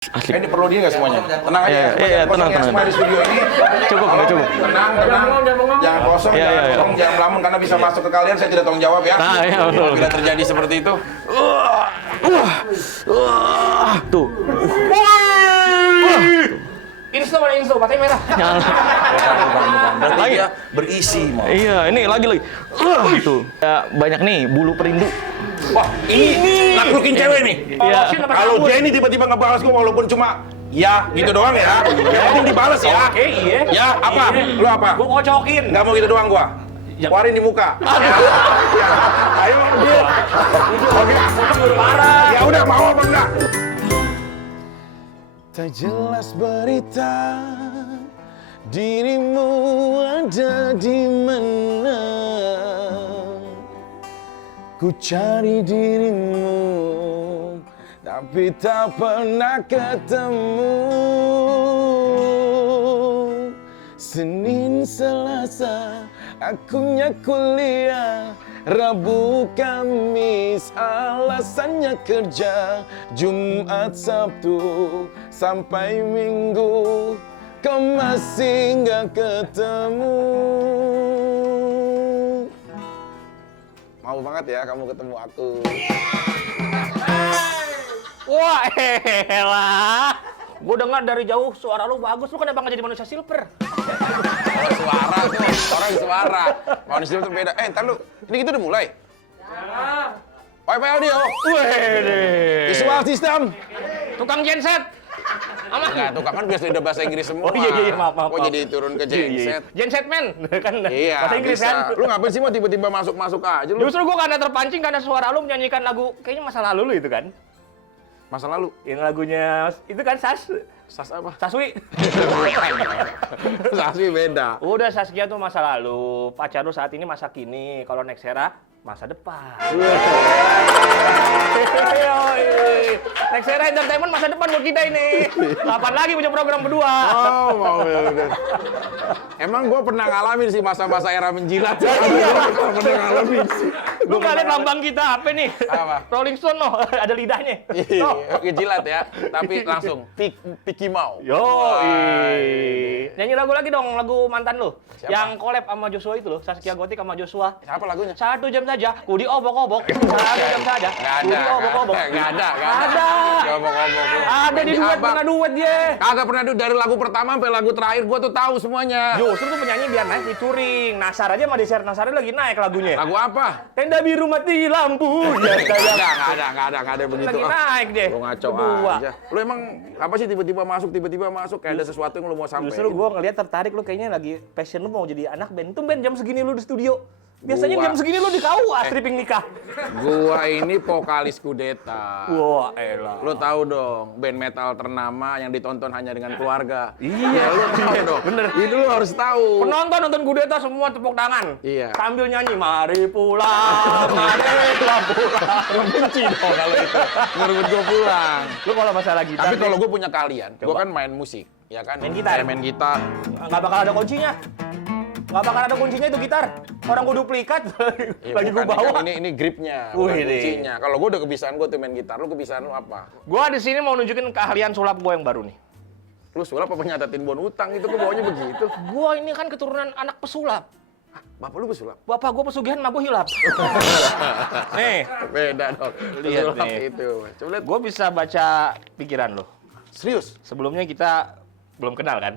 Asli. Ini perlu dia nggak semuanya? Tenang aja. Iya, tenang. Semua di studio ini. Cukup. Tenang. Jangan kosong, jangan melamun karena bisa masuk ke kalian. Saya tidak tanggung jawab ya. Nah, iya betul. Bila terjadi seperti itu. Tuh. Insto mana Insto? Matanya merah. Berarti dia berisi mau. Iya, ini lagi. Tuh. Ya, banyak nih bulu perindu. Wah, ini naklukin cewek nih. Iya. Kalau Jenny tiba-tiba ngebalas gue walaupun cuma ya gitu doang ya. Yang penting dibalas ya. Oke, iya. Ya, apa? Lu apa? Gua kocokin. Nggak mau gitu doang gua. Keluarin di muka. Ya. Ayo, Dil. Oke. Parah. Ya udah, mau apa enggak? Tak jelas berita dirimu ada di mana. Ku cari dirimu tapi tak pernah ketemu. Senin, Selasa, akunya kuliah. Rabu, Kamis, alasannya kerja. Jumat, Sabtu, sampai Minggu, kau masih nggak ketemu. Mau banget ya kamu ketemu aku. Wah, elah. Gua dengar dari jauh suara lu bagus. Lu kenapa nggak jadi manusia silver? Kalau suara tuh, orang suara. Manusia itu beda. Ntar lu, ini kita udah mulai? Ya. Wifi audio. Wede. Visual system. Tukang genset. Aman. Nah, tukang kan biasa udah bahasa Inggris semua. Oh iya, maaf. Kok jadi turun ke genset? Genset man. Kan Iya, bahasa Inggris bisa. kan. Lu ngapain sih mau tiba-tiba masuk aja lu? Justru gua karena terpancing karena suara lu menyanyikan lagu kayaknya masa lalu lu itu kan. Masa lalu. Yang lagunya itu kan Sas apa? Saswi. Saswi beda. Udah Saskia tuh masa lalu, pacar lu saat ini masa kini, kalau next era masa depan. Yoi. Next era entertainment masa depan buat kita ini. Kapan lagi punya program berdua? Oh, mau ya udah. Emang gua pernah ngalamin sih masa-masa era menjilat. Iya, pernah ngalamin sih. Lu nggak lihat lambang kita apa nih? Apa? Rolling Stone no, ada lidahnya. Iya, kejilat ya. Tapi langsung Piki mau. Nyanyi lagu lagi dong, lagu mantan lu. Siapa? Yang collab sama Joshua itu loh, Saskia Gotik sama Joshua. Siapa lagunya? 1 jam saja, ku diobok-obok. 1 jam saja, Nggak ku ada. diobok-obok. Nggak ada. Ada. Ngomong-ngomong. Ada di duet, pernah duet dia. Kagak pernah dari lagu pertama sampai lagu terakhir gua tuh tahu semuanya. Justru tuh penyanyi biar naik featuring. Nasar aja sama Desert Nasar lagi naik lagunya. Lagu apa? Tenda biru mati lampu. Nggak ada begitu. Lagi naik deh. Lu ngaco Berdua. aja. Lu emang apa sih tiba-tiba masuk kayak ada sesuatu yang lu mau sampai. Justru gue ngeliat tertarik lu kayaknya lagi passion lu mau jadi anak band. Tumben jam segini lu di studio. Biasanya Gua- jam segini lu di KUA stripping nikah. Gua ini vokalis Kudeta. Wah, elah. Lu tahu dong, band metal ternama yang ditonton hanya dengan keluarga. Iya, lu tahu dong. bener. Ini lu harus tahu. Penonton nonton Kudeta semua tepuk tangan. Iya. Sambil nyanyi, mari pulang, mari pulang. Lu benci dong kalau itu. Ngerebut gua pulang. Lu kalau masalah gitar. Tapi kalau gua punya kalian, gua Coba. kan main musik, ya kan? Main gitar? Main gitar. nggak bakal ada kuncinya. Nggak bakal ada kuncinya itu gitar. Orang gue duplikat. Ya, lagi gue bukan, bawa. Ini gripnya, Wih, bukan deh. kuncinya. Kalau gua udah kebiasaan gua tuh main gitar, lu kebiasaan lu apa? Gue di sini mau nunjukin keahlian sulap gue yang baru nih. Lu sulap apa nyatatin bon utang itu gua bawanya begitu. Gue ini kan keturunan anak pesulap. Bapak lu pesulap? Bapak gue pesugihan, mak gue hilap. Nih, Beda dong. Lihat Pesulap nih. itu. Coba lihat. gue bisa baca pikiran lo. Serius? Sebelumnya kita belum kenal kan?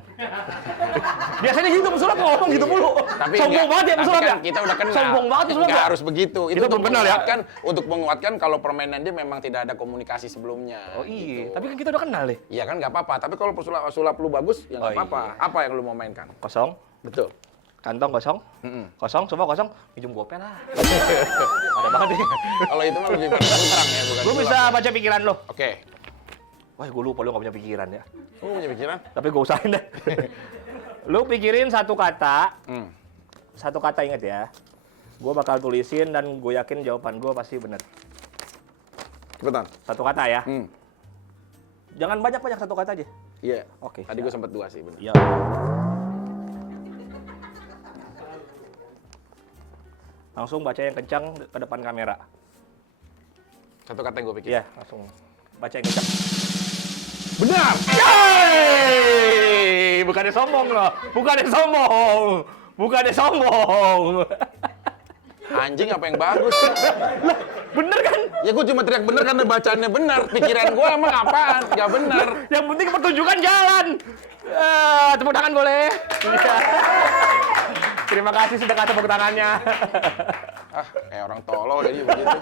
Biasanya gitu pesulap ngomong gitu mulu. Sombong banget ya pesulap ya? Kita udah kenal. Sombong banget ya pesulap Nggak ya? harus begitu. Itu Kita belum kenal ya? Untuk menguatkan kalau permainan dia memang tidak ada komunikasi sebelumnya. Oh iya, gitu. tapi kan kita udah kenal deh. Iya kan nggak apa-apa. Tapi kalau sulap lu bagus, ya nggak Oh, apa-apa. iya. Apa yang lu mau mainkan? Kosong, Betul. kantong kosong, kosong, semua kosong, minjem gopel lah. Ada banget deh. Kalau itu mah lebih pada utang ya, bukan Gue sulap. bisa baca pikiran lo. Oke. Wah, gue lupa lu gak punya pikiran ya. Lu punya pikiran? Tapi gue usahain deh. Lu pikirin satu kata, Hmm. satu kata inget ya. Gue bakal tulisin dan gue yakin jawaban gue pasti bener. Cepetan. Satu kata ya. Hmm. Jangan banyak-banyak, satu kata aja. Iya. Oke, Tadi gue sempat 2 sih, bener. Iya. Langsung baca yang kencang ke depan kamera. Satu kata yang gue pikir. Iya, langsung baca yang kencang. Benar. Yeay! Bukannya sombong loh. Bukannya sombong. Anjing apa yang bagus? Bener kan? Ya gue cuma teriak bener karena bacaannya benar. Pikiran gue emang apaan? Gak bener. Yang penting pertunjukan jalan. Tepuk tangan boleh? Iya. Terima kasih sudah kasih tepuk tangannya. Kayak orang tolol jadi begitu.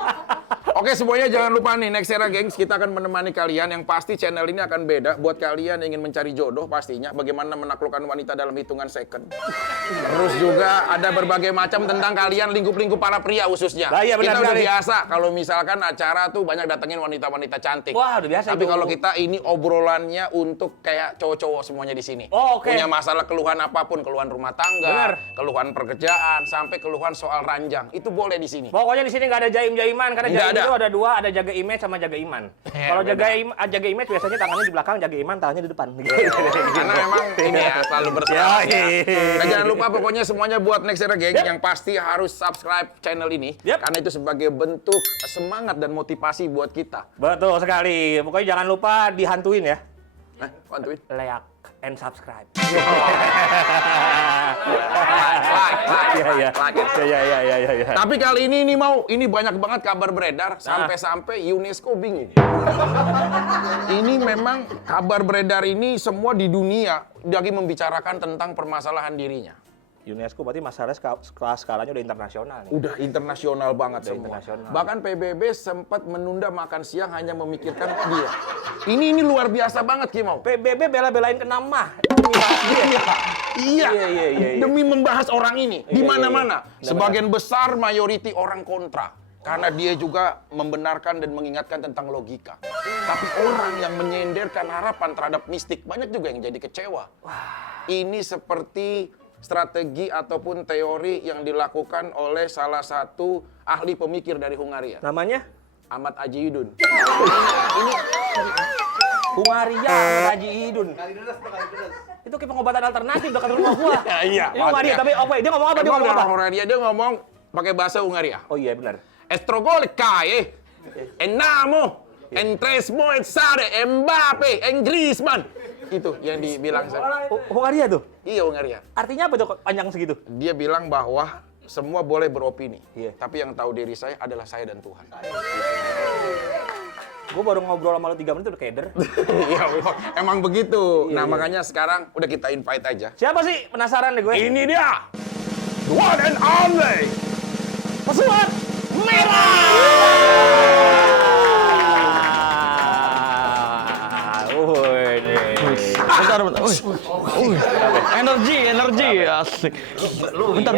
Oke semuanya jangan lupa nih Next Era Gengs kita akan menemani kalian. Yang pasti channel ini akan beda buat kalian yang ingin mencari jodoh pastinya. Bagaimana menaklukkan wanita dalam hitungan second. Terus juga ada berbagai macam tentang kalian lingkup-lingkup para pria khususnya. Nah, iya, benar, Kita udah benar. biasa kalau misalkan acara tuh banyak datengin wanita-wanita cantik. Wah, udah biasa Tapi itu. kalau kita ini obrolannya untuk kayak cowok-cowok semuanya di sini. Oh, oke. Punya masalah keluhan apapun, keluhan rumah tangga, Benar. keluhan pekerjaan, sampai keluhan soal ranjang. Itu boleh di sini. Pokoknya di sini nggak ada jaim-jaiman karena Nggak jaim ada. itu ada dua, ada jaga image sama jaga iman. Kalau jaga image biasanya tangannya di belakang, jaga iman tangannya di depan. Karena memang ini ya selalu bersalah. Ya, Dan jangan lupa pokoknya semuanya buat Next Era Gang yang pasti harus subscribe channel ini. Yep. Karena itu sebagai bentuk semangat dan motivasi buat kita. Betul sekali. Pokoknya jangan lupa dihantuin ya. Bantuin. Like and subscribe. Iya. Tapi kali ini ini banyak banget kabar beredar sampai UNESCO bingung. Ini memang kabar beredar ini semua di dunia lagi membicarakan tentang permasalahan dirinya. UNESCO berarti masalahnya skalanya udah internasional nih. Udah internasional banget Udah semua. internasional. Bahkan PBB sempat menunda makan siang hanya memikirkan dia. Ini luar biasa banget Kimau. PBB bela-belain kena mah. Iya. Iya. Demi membahas orang ini di mana-mana. Iya. Sebagian besar mayoriti orang kontra. Karena dia juga membenarkan dan mengingatkan tentang logika. Tapi orang yang menyenderkan harapan terhadap mistik banyak juga yang jadi kecewa. Ini seperti strategi ataupun teori yang dilakukan oleh salah satu ahli pemikir dari Hungaria. Namanya? Ahmad Ajiyudun. Hungaria sama Haji Idun. Itu kayak pengobatan alternatif dekat rumah gua. Iya. Ini Hungaria tapi apa? Dia ngomong apa? Dia ngomong apa? Hungaria dia ngomong pakai bahasa Hungaria. Oh iya benar. Estrogole cae, Enamo, Entresmo, Ensare, Mbappe, Griezmann. Itu yang dibilang saya. Hungaria tuh? Iya Hungaria. Artinya apa tuh panjang segitu? Dia bilang bahwa semua boleh beropini. Iya. Tapi yang tahu diri saya adalah saya dan Tuhan. Gue baru ngobrol sama lo 3 menit udah keder. Iya, emang begitu. Iya, Nah, iya. makanya sekarang udah kita invite aja. Siapa sih? Penasaran deh gue. Ini dia. The one and only. Pesulat merah. Bentar. Energi, asik. Bentar.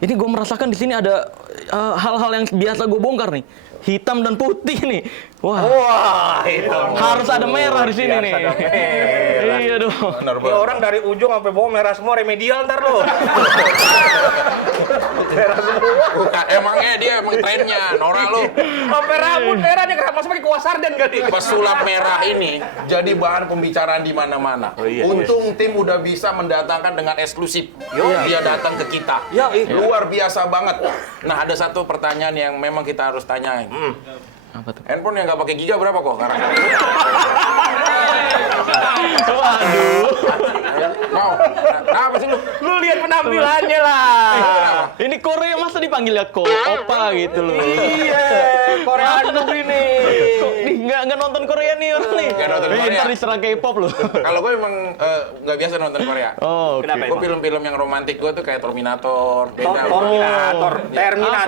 Ini gue merasakan di sini ada hal-hal yang biasa gue bongkar nih. Hitam dan putih nih. Wah, itu. Harus ada merah di sini Harus nih. ada merah. Iya dong. Ini orang dari ujung sampai bawah merah semua, remedial ntar lo. Merah semua. Bukan, emangnya dia emang trennya. Nora lu. Sampai rambut merah dia masih pakai kuah sarden kali. Pesulap merah ini jadi bahan pembicaraan di mana-mana. iya. Untung tim udah bisa mendatangkan dengan eksklusif. Dia datang ke kita. Luar biasa banget. Nah, ada satu pertanyaan yang memang kita harus tanyain. Apa tuh? Handphone yang nggak pakai giga berapa kok sekarang? Waduh. Mau? Kenapa sih lu? Lu lihat penampilannya lah. Ini Korea masa dipanggilnya opa gitu loh. Iya, Korea Anduk ini. Kok nih nggak nonton Korea nih orang nih. Nggak nonton Korea. Ntar diserang K-pop loh. Kalau gue emang nggak biasa nonton Korea. Oh, oke. Kenapa Gue film-film yang romantis gue tuh kayak Terminator. beda.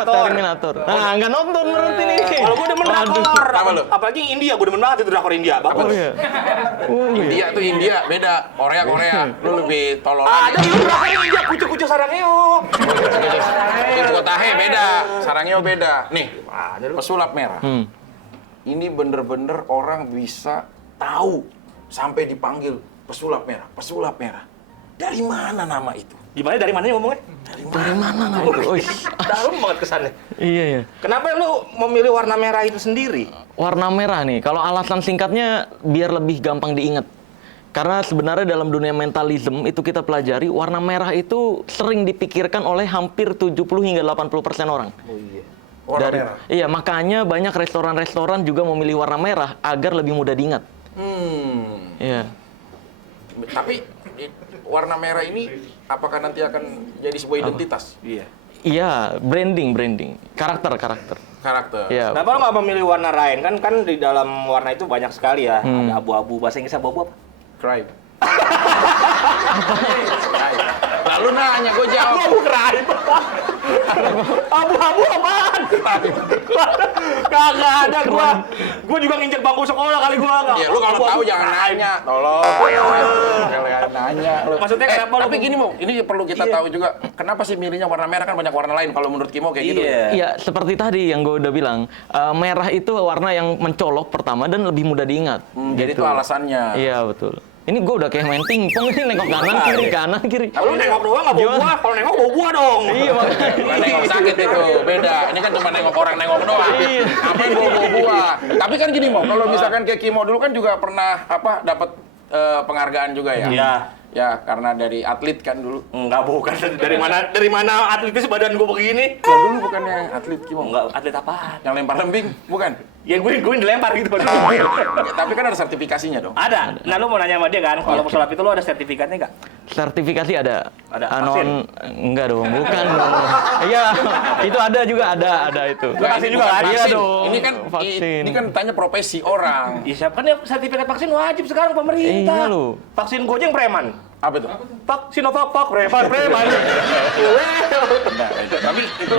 Terminator. Nah, nggak nonton berarti nih. Kalau gue demen drakor. Apa lu? Apalagi India, gue demen banget itu drakor India. Oh Bagus. iya. India tuh India, beda. Korea. Lu lebih tolol Ada lagi. itu drakor India, kucu-kucu sarangeo. Kucu tahe beda, sarangnya beda. Nih, pesulap merah. Ini bener-bener orang bisa tahu sampai dipanggil pesulap merah. Dari mana nama itu? Gimana dari mana ngomongnya? Dari mana nah itu? Oh, Dalam banget kesannya. iya. Kenapa lu memilih warna merah itu sendiri? Warna merah nih, kalau alasan singkatnya biar lebih gampang diingat. Karena sebenarnya dalam dunia mentalism itu kita pelajari, warna merah itu sering dipikirkan oleh hampir 70 hingga 80% orang. Oh iya. Warna merah. Iya, makanya banyak restoran-restoran juga memilih warna merah agar lebih mudah diingat. Iya. Tapi warna merah ini apakah nanti akan jadi sebuah identitas? Iya. Iya, branding. Karakter. Karakter. Iya. Kenapa lo nggak memilih warna lain? Kan di dalam warna itu banyak sekali ya. Ada abu-abu, bahasa Inggris abu-abu apa? Crime. Lalu nanya, gue jawab. Abu-abu crime. Abu-abu apaan? Kagak ada gua. Gua juga nginjek bangku sekolah kali gua enggak. Ya lu kalau tahu jangan nanya, tolong. Jangan nanya lu. Maksudnya kenapa lu? Tapi gini Mo, ini perlu kita tahu juga. Kenapa sih milihnya warna merah, kan banyak warna lain kalau menurut Kimo kayak gitu. Iya, seperti tadi yang gue udah bilang, merah itu warna yang mencolok pertama dan lebih mudah diingat. Jadi itu alasannya. Iya, betul. Ini gue udah kayak main pingpong ini, nengok kanan kiri. Lu nengok doang nggak bawa buah, kalau nengok bawa buah dong. Iya, makanya. Bukan nengok sakit itu, beda. Ini kan cuma nengok orang nengok doang. Iya. Apa yang bawa buah? Tapi kan gini Mo, kalau misalkan kayak Kimo dulu kan juga pernah dapat penghargaan juga ya. Iya. Ya, karena dari atlet kan dulu. Enggak, bukan. Dari mana atletis badan gua begini? Kalau dulu bukannya atlet Kimo. Enggak, atlet apaan? Yang lempar lembing, bukan? Ya gue dilempar gitu. Ya, tapi kan ada sertifikasinya dong. Ada. Nah, lu mau nanya sama dia kan, kalau pesulap itu lu ada sertifikatnya nggak? Sertifikasi ada. Ada Non, enggak dong, bukan dong. Iya, itu ada juga, ada itu. Lu vaksin juga kan? Iya Vaksin. dong. Ini kan vaksin. ini kan tanya profesi orang. Iya, siapa kan ya sertifikat vaksin wajib sekarang pemerintah. Iya, lu. Vaksin Gojek preman. Apa itu? Sinovac, preman. Enggak, tapi itu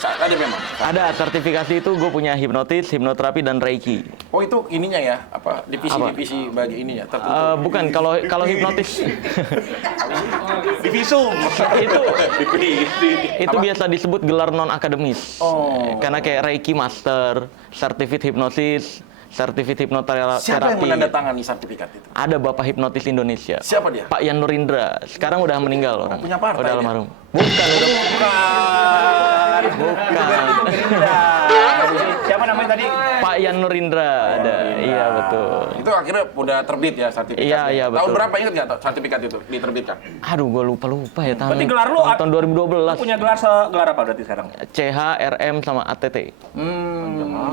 ada memang. Ada sertifikasi itu, gue punya hipnotis, hipnoterapi dan reiki. Oh, itu ininya ya, divisi bagi ininya tertentu. Bukan, kalau hipnotis Divisum. itu biasa disebut gelar non akademis. Karena kayak reiki master, sertifikat hipnosis, sertifikat hipnoterapi. Siapa yang menandatangani sertifikat itu? Ada Bapak Hipnotis Indonesia. Siapa dia? Pak Yan Nurindra. Sekarang udah meninggal orang. punya partai Udah dia? almarhum. Bukan. Siapa namanya tadi? Pak Yan Nurindra ada. Iya, betul. Itu akhirnya udah terbit ya sertifikatnya. Iya, Tahun betul. berapa ingat nggak sertifikat itu diterbitkan? Aduh, gue lupa ya tahun. Berarti gelar lu tahun 2012. Punya gelar apa berarti sekarang? CH, RM sama ATT.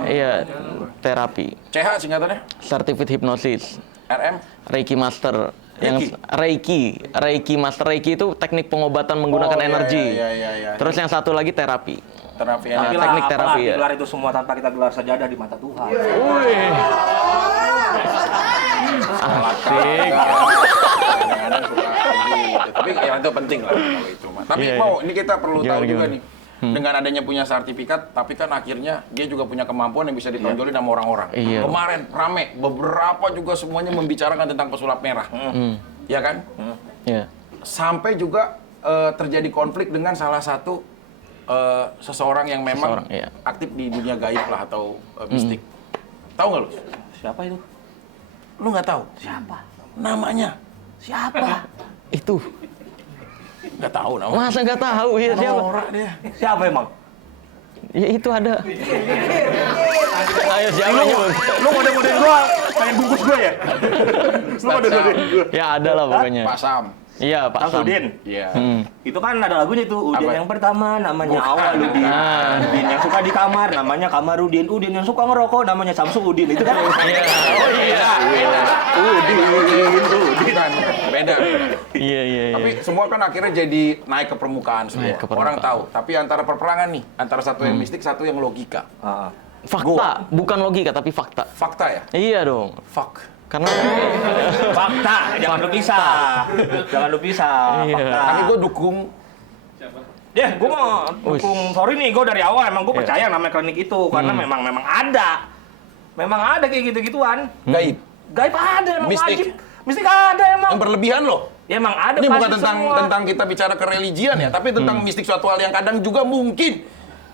Iya, terapi. CH singkatannya? Sertifikat hipnosis. RM? Reiki Master. Yang Reiki Master Reiki itu teknik pengobatan menggunakan Oh, iya, energi. iya. Terus yang satu lagi terapi. Terapi Nah, energi. teknik terapi ya. Gelar itu semua tanpa kita gelar sajadah di mata Tuhan. Wih. Asik. Kadang-kadang suka gitu. Tapi yang itu penting lah kalau itu mah. Tapi Iya, mau ini kita perlu tahu Gimana, juga gimana? nih. Dengan adanya punya sertifikat, tapi kan akhirnya dia juga punya kemampuan yang bisa ditonjolin sama orang-orang. Iya. Kemarin rame, beberapa juga semuanya membicarakan tentang pesulap merah. Ya kan? Iya. Sampai juga terjadi konflik dengan salah satu seseorang yang memang Seseorang, iya. aktif di dunia gaib lah atau mistik. Tahu nggak lu? Siapa itu? Lu nggak tahu? Siapa? Namanya? Siapa? Itu. Nggak tahu namanya. Masa nggak tahu ya siapa? Norak dia. Siapa emang? Ya itu ada. Ayo siapa nyebut? Lu mode-modein gua, pengen bungkus gua ya? Lu mode-modein gua. Ya ada lah pokoknya. Pak Sam. Iya, Pak Sam. Samsudin. Iya. Itu kan ada lagunya tuh, Udin Apa? yang pertama namanya Bukan. Awaludin. Udin yang suka di kamar namanya Kamarudin. Udin yang suka ngerokok namanya Samsudin. Itu kan? Iya. Oh iya. Udin. Beda. Iya. Tapi semua kan akhirnya jadi naik ke permukaan semua. Naik ke permukaan. Orang tahu. Tapi antara perperangan nih, antara satu yang mistik, satu yang logika. Fakta, bukan logika tapi fakta. Fakta ya? Iya dong. Fuck. Karena Fakta, jangan lu pisah. Jangan lu pisah. Iya. Fakta. Tapi gue dukung. Gue mau dukung, sorry nih, gue dari awal emang gue Iya. percaya namanya klinik itu. Karena memang ada. Memang ada kayak gitu-gituan. Gaib. Gaib ada, emang Mistik. wajib. Mistik ada emang. Yang berlebihan loh. Ya emang ada. Ini bukan pasti semua. tentang kita bicara kereligian ya, tapi tentang mistik suatu hal yang kadang juga mungkin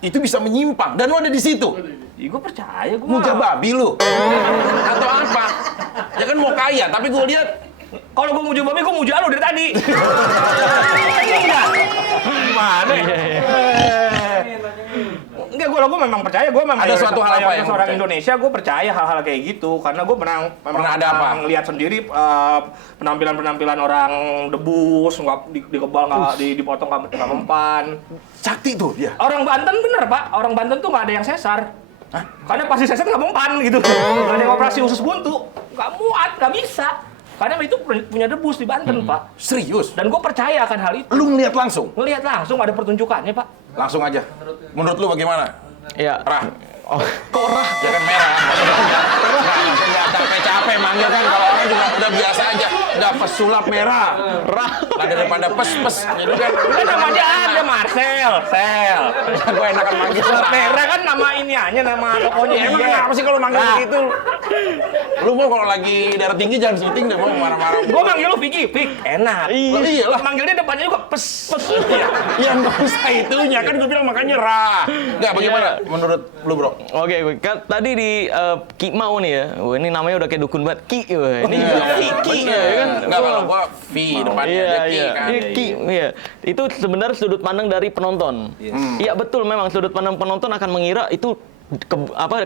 itu bisa menyimpang. Dan lo ada di situ. Ya, gue percaya, gue Muja babi lu. Atau apa? Ya kan mau kaya, tapi gue lihat Kalau gue muja babi, gue muja lu dari tadi. Iya. Gimana? Enggak, gue memang percaya, gue memang Ada suatu hal apa yang lu orang percaya? Indonesia, gue percaya hal-hal kayak gitu karena gue pernah ada apa? ngelihat sendiri penampilan orang debus, nggak dikebal, nggak dipotong, nggak mempan. sakti tuh dia. Orang Banten bener Pak, orang Banten tuh nggak ada yang sesar. Karena pasti sesar nggak mempan gitu. Nggak ada yang operasi usus buntu. nggak muat, nggak bisa. Karena itu punya debus di Banten, Pak. Serius? Dan gue percaya akan hal itu. Lu ngeliat langsung? Ngelihat langsung ada pertunjukannya, Pak. Langsung aja. Menurut lu bagaimana? Ya. Rah. Oh, Kok rah? Ya kan merah. Nggak capek-capek manggil kan. Kalau orang juga udah biasa aja. Udah pesulap merah. rah. Lah daripada pes-pes. Gitu kan. Kan namanya ada Marcel, Sel. Gue enakan manggil Pesulap rah. merah kan nama iniannya, nama tokonya Ya, emang dia. kenapa sih kalau manggil Nah. begitu? Lu mau kalau lagi darah tinggi jangan syuting deh, mau marah-marah. Gue manggil lu Vicky, Vick, enak. Lah iyalah. Manggilnya depannya juga pes. Ya nggak usah itunya, kan gue bilang makanya rah. Nggak, bagaimana menurut lu, Bro? Oke, kan tadi di Ki Mau nih ya. Wah, ini namanya udah kayak dukun banget. Ki, wah. Ini juga Ki ya kan. Nggak, kalau gua V depannya Iya, dia Ki iya. kan. Iya, Ki, iya. Itu sebenarnya sudut pandang dari penonton. Iya, betul, memang sudut pandang penonton akan mengira itu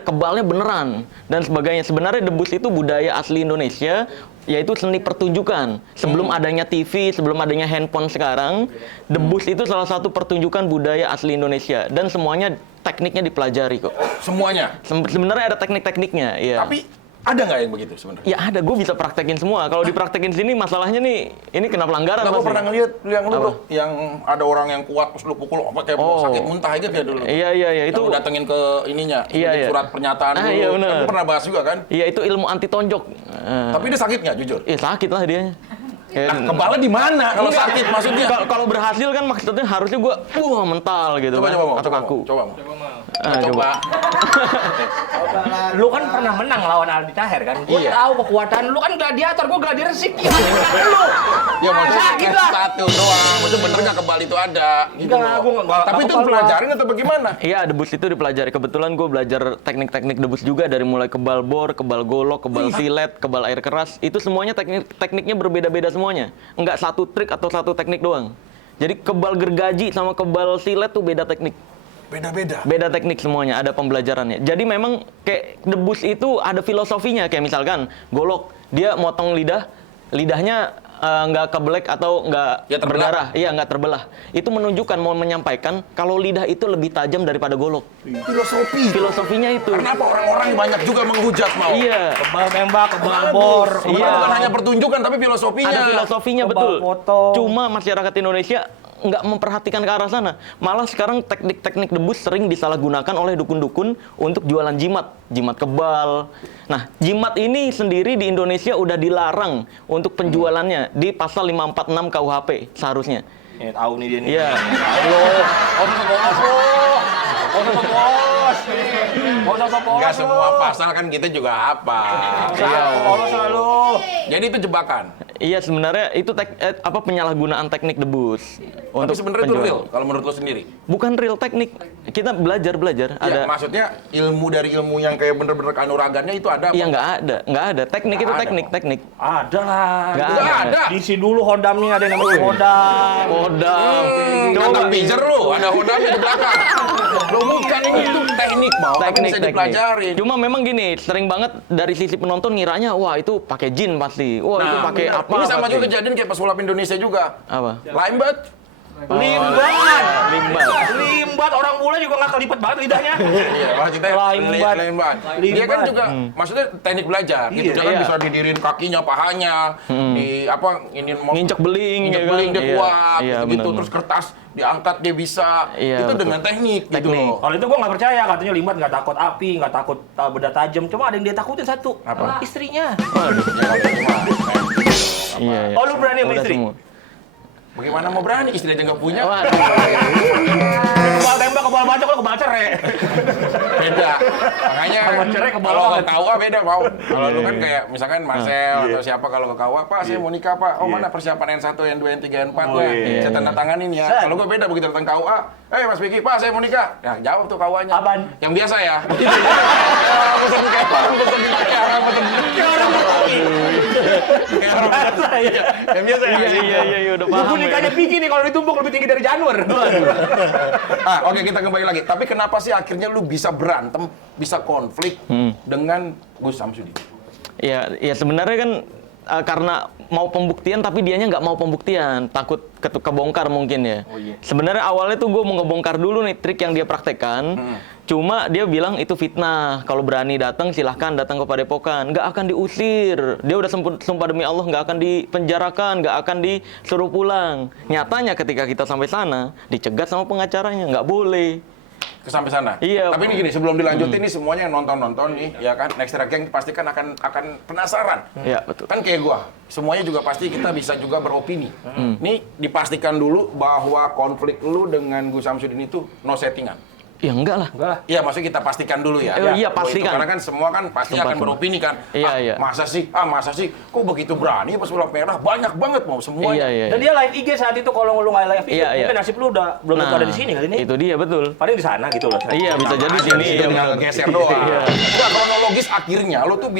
kebalnya beneran dan sebagainya. Sebenarnya debus itu budaya asli Indonesia, yaitu seni pertunjukan. Sebelum adanya TV, sebelum adanya handphone sekarang, debus itu salah satu pertunjukan budaya asli Indonesia dan semuanya tekniknya dipelajari kok. Semuanya. Sebenarnya ada teknik-tekniknya, ya. Tapi ada nggak yang begitu sebenarnya? Ya ada, gue bisa praktekin semua. Kalau dipraktekin sini masalahnya nih, ini kena pelanggaran. Nggak, gua pasti. pernah ngeliat yang lu, Apa? Bro, yang ada orang yang kuat terus lu pukul apa kayak mau sakit muntah aja dia dulu. Iya, Yang itu. lu datengin ke ininya, Iya, bikin iya. surat pernyataan dulu. Iya, bener. Kan gua pernah bahas juga kan. Iya, itu ilmu anti tonjok. Tapi dia sakit nggak, jujur? Sakit lah dia. Nah, kebalnya di mana kalau sakit maksudnya? Kalau berhasil kan maksudnya harusnya gue mental gitu Coba kan. coba mau, Atau kaku. Coba mau. Coba. Lu kan pernah menang lawan Aldi Taher kan? Gue Iya. tahu kekuatan lu kan gladiator, gue gladiator sih. Lu. Ya maksudnya Sakit lah. satu doang. Maksudnya bener nggak kebal itu ada? Gitu Enggak, loh. gua Tapi itu kebal, pelajarin atau bagaimana? Iya, debus itu dipelajari. Kebetulan gue belajar teknik-teknik debus juga dari mulai kebal bor, kebal golok, kebal silet, kebal air keras. Itu semuanya tekniknya berbeda-beda semuanya. Enggak satu trik atau satu teknik doang. Jadi kebal gergaji sama kebal silet tuh beda teknik. Beda-beda. Beda teknik semuanya, ada pembelajarannya. Jadi memang kayak debus itu ada filosofinya. Kayak misalkan golok, dia motong lidahnya nggak keblek atau nggak Ya, terbelah. berdarah. Iya, nggak terbelah. Itu menunjukkan, mau menyampaikan kalau lidah itu lebih tajam daripada golok. Filosofi. Filosofinya itu. Kenapa orang-orang banyak juga menghujat mau? Iya. Kebal tembak, kebal bor. Sebenarnya Iya. bukan hanya pertunjukan tapi filosofinya. Ada filosofinya, Kebal betul. foto. Cuma masyarakat Indonesia nggak memperhatikan ke arah sana. Malah sekarang teknik-teknik debus sering disalahgunakan oleh dukun-dukun untuk jualan jimat kebal. Nah, jimat ini sendiri di Indonesia udah dilarang untuk penjualannya di pasal 546 KUHP seharusnya. Tahu nih dia nih. Iya. Enggak semua pasal kan kita juga apa. Polos selalu. Jadi itu jebakan. Iya, sebenarnya itu penyalahgunaan teknik debus Tapi untuk sebenarnya itu penjualan. real kalau menurut lo sendiri. Bukan real teknik. Kita belajar. Ya, Ada. maksudnya ilmu dari ilmu yang kayak bener-bener kanuragannya itu ada apa? Iya, nggak ada. Teknik Nggak itu ada, teknik. Ada lah. Nggak Nggak ada. Diisi dulu hodamnya, ada yang namanya hodam. Kodam. Kata pizer lo, ada hodanya di belakang. Lo bukan ini itu teknik mau, tapi bisa dipelajarin. Cuma memang gini, sering banget dari sisi penonton ngiranya, wah itu pakai jin pasti. Wah itu pakai bener. apa? Ini sama pasti. juga kejadian kayak pesulap Indonesia juga. Apa? Limbat. Limbat orang bule juga nggak kelipet banget lidahnya. Iya, maksudnya Limbat. limbat. Dia kan Limbat. juga maksudnya teknik belajar gitu. Dia kan Iya. bisa didirin kakinya, pahanya, di apa ini Nginjek beling, nginjek ya kan? beling dia Iya, kuat iya, gitu. benar-benar. Terus kertas diangkat dia bisa. Iya, Itu betul. dengan teknik gitu Teknik. loh. Kalau itu gua nggak percaya, katanya limbat nggak takut api, nggak takut benda tajam. Cuma ada yang dia takutin satu. Apa? Istrinya. Ya, kalau ini mah, Iya. Oh, lu berani sama Udah istri? semua. bagaimana mau berani istri aja nggak punya. Waduh. Kebal tembak, kebal bacok, kalau kebal cerai. Beda. Makanya Sama cerai kebal kalau ke banget. KUA beda, Pak. Kalau lu kan kayak misalkan Marcel atau siapa kalau ke KUA, Pak saya mau nikah, Pak. Oh, mana persiapan N1, N2, N3, N4 ya. Saya tanda tanganin ya. Kalau gua beda begitu datang KUA, Mas Vicky, Pak saya mau nikah. Ya, jawab tuh KUA-nya. Apaan? Yang biasa ya. Pesan kayak orang pesan kayak orang pesan kayak orang kopi. Kayak orang Biasa ya. yang biasa ya. Iya, udah paham. Buku nikahnya Vicky nih, kalau ditumpuk lebih tinggi dari Januar. Oke, kita kembali lagi. Tapi kenapa sih akhirnya lu bisa berantem, bisa konflik dengan Gus Samsudin? Ya sebenarnya kan karena mau pembuktian tapi dianya nggak mau pembuktian, takut kebongkar mungkin ya. Sebenarnya awalnya tuh gue mau ngebongkar dulu nih trik yang dia praktekkan. Cuma dia bilang itu fitnah. Kalau berani datang silahkan datang ke Padepokan. Nggak akan diusir. Dia udah sumpah demi Allah nggak akan dipenjarakan, nggak akan disuruh pulang. Nyatanya ketika kita sampai sana dicegat sama pengacaranya, nggak boleh. Sampai sana. Iya. Tapi ini gini, sebelum dilanjutin nih semuanya yang nonton nih, ya kan, Next Era Gang pasti kan akan penasaran. Iya, betul. Kan kayak gua, semuanya juga pasti kita bisa juga beropini. Nih dipastikan dulu bahwa konflik lu dengan Gus Samsudin itu no settingan. Ya enggak lah. Iya, maksudnya kita pastikan dulu ya. Iya, Bahwa itu, pastikan. karena kan semua kan pasti akan beropini kan. Iya, iya. Masa sih, kok begitu berani pas sulap merah? Banyak banget mau semuanya. Iya. Dan dia live IG saat itu kalau lu nggak live IG, Iya, mungkin iya. nasib lu udah belum tentu ada di sini kali ini. Itu dia betul. Paling di sana gitu loh. Iya, bisa jadi Aja sini. di situ Iya, tinggal betul. geser doang. Iya. Nggak, kronologis akhirnya lo tuh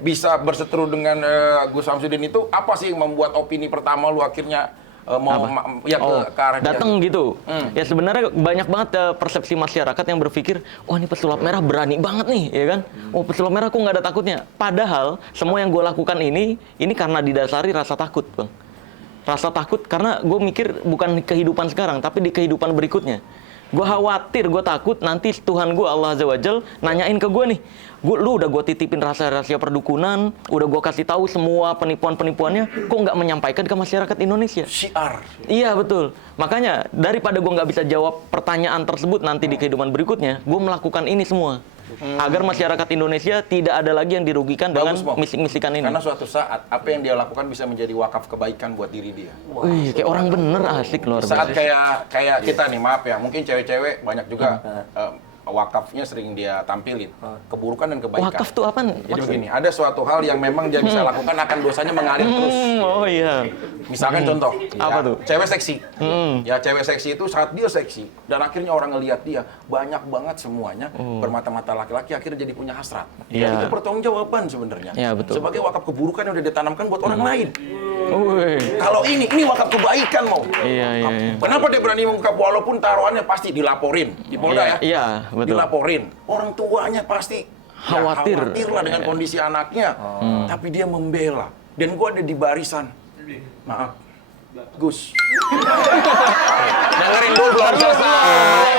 bisa berseteru dengan Gus Samsudin itu apa sih yang membuat opini pertama lu akhirnya ke arah dia? Datang gitu. Ya sebenarnya banyak banget persepsi masyarakat yang berpikir, wah ini pesulap merah berani banget nih, ya kan? Oh pesulap merah kok nggak ada takutnya. Padahal semua yang gue lakukan ini karena didasari rasa takut, Bang. Rasa takut karena gue mikir bukan di kehidupan sekarang, tapi di kehidupan berikutnya. Gue khawatir, gue takut nanti Tuhan gue Allah Azza wa Jal nanyain ke gue nih, lu udah gue titipin rahasia-rahasia perdukunan, udah gue kasih tahu semua penipuan-penipuannya, kok nggak menyampaikan ke masyarakat Indonesia? Syiar. Iya betul. Makanya daripada gue nggak bisa jawab pertanyaan tersebut nanti di kehidupan berikutnya, gue melakukan ini semua agar masyarakat Indonesia tidak ada lagi yang dirugikan dengan Bagus, Mo. misik-misikan ini. Karena suatu saat apa yang dia lakukan bisa menjadi wakaf kebaikan buat diri dia. Wih, kayak orang bener asik luar Saat biasa. kayak kita nih, maaf ya, mungkin cewek-cewek banyak juga wakafnya sering dia tampilin, keburukan dan kebaikan. Wakaf tuh apaan? Jadi begini, ada suatu hal yang memang dia bisa lakukan akan dosanya mengalir terus. Oh iya. Misalkan contoh, Apa ya, tuh? cewek seksi. Ya cewek seksi itu saat dia seksi dan akhirnya orang ngelihat dia banyak banget semuanya bermata-mata laki-laki akhirnya jadi punya hasrat. Iya. Ya, itu pertanggungjawaban sebenarnya. Iya, betul. Sebagai wakaf keburukan yang udah ditanamkan buat orang lain. Wih. Kalau ini wakaf kebaikan mau. Iya. Kenapa dia berani mengungkap walaupun taruhannya pasti dilaporin di Polda ya? Iya, betul. Dilaporin. Orang tuanya pasti Khawatir. khawatir lah dengan kondisi anaknya. Tapi dia membela. Dan gua ada di barisan. Maaf. Gus. Dengerin dulu belum selesai.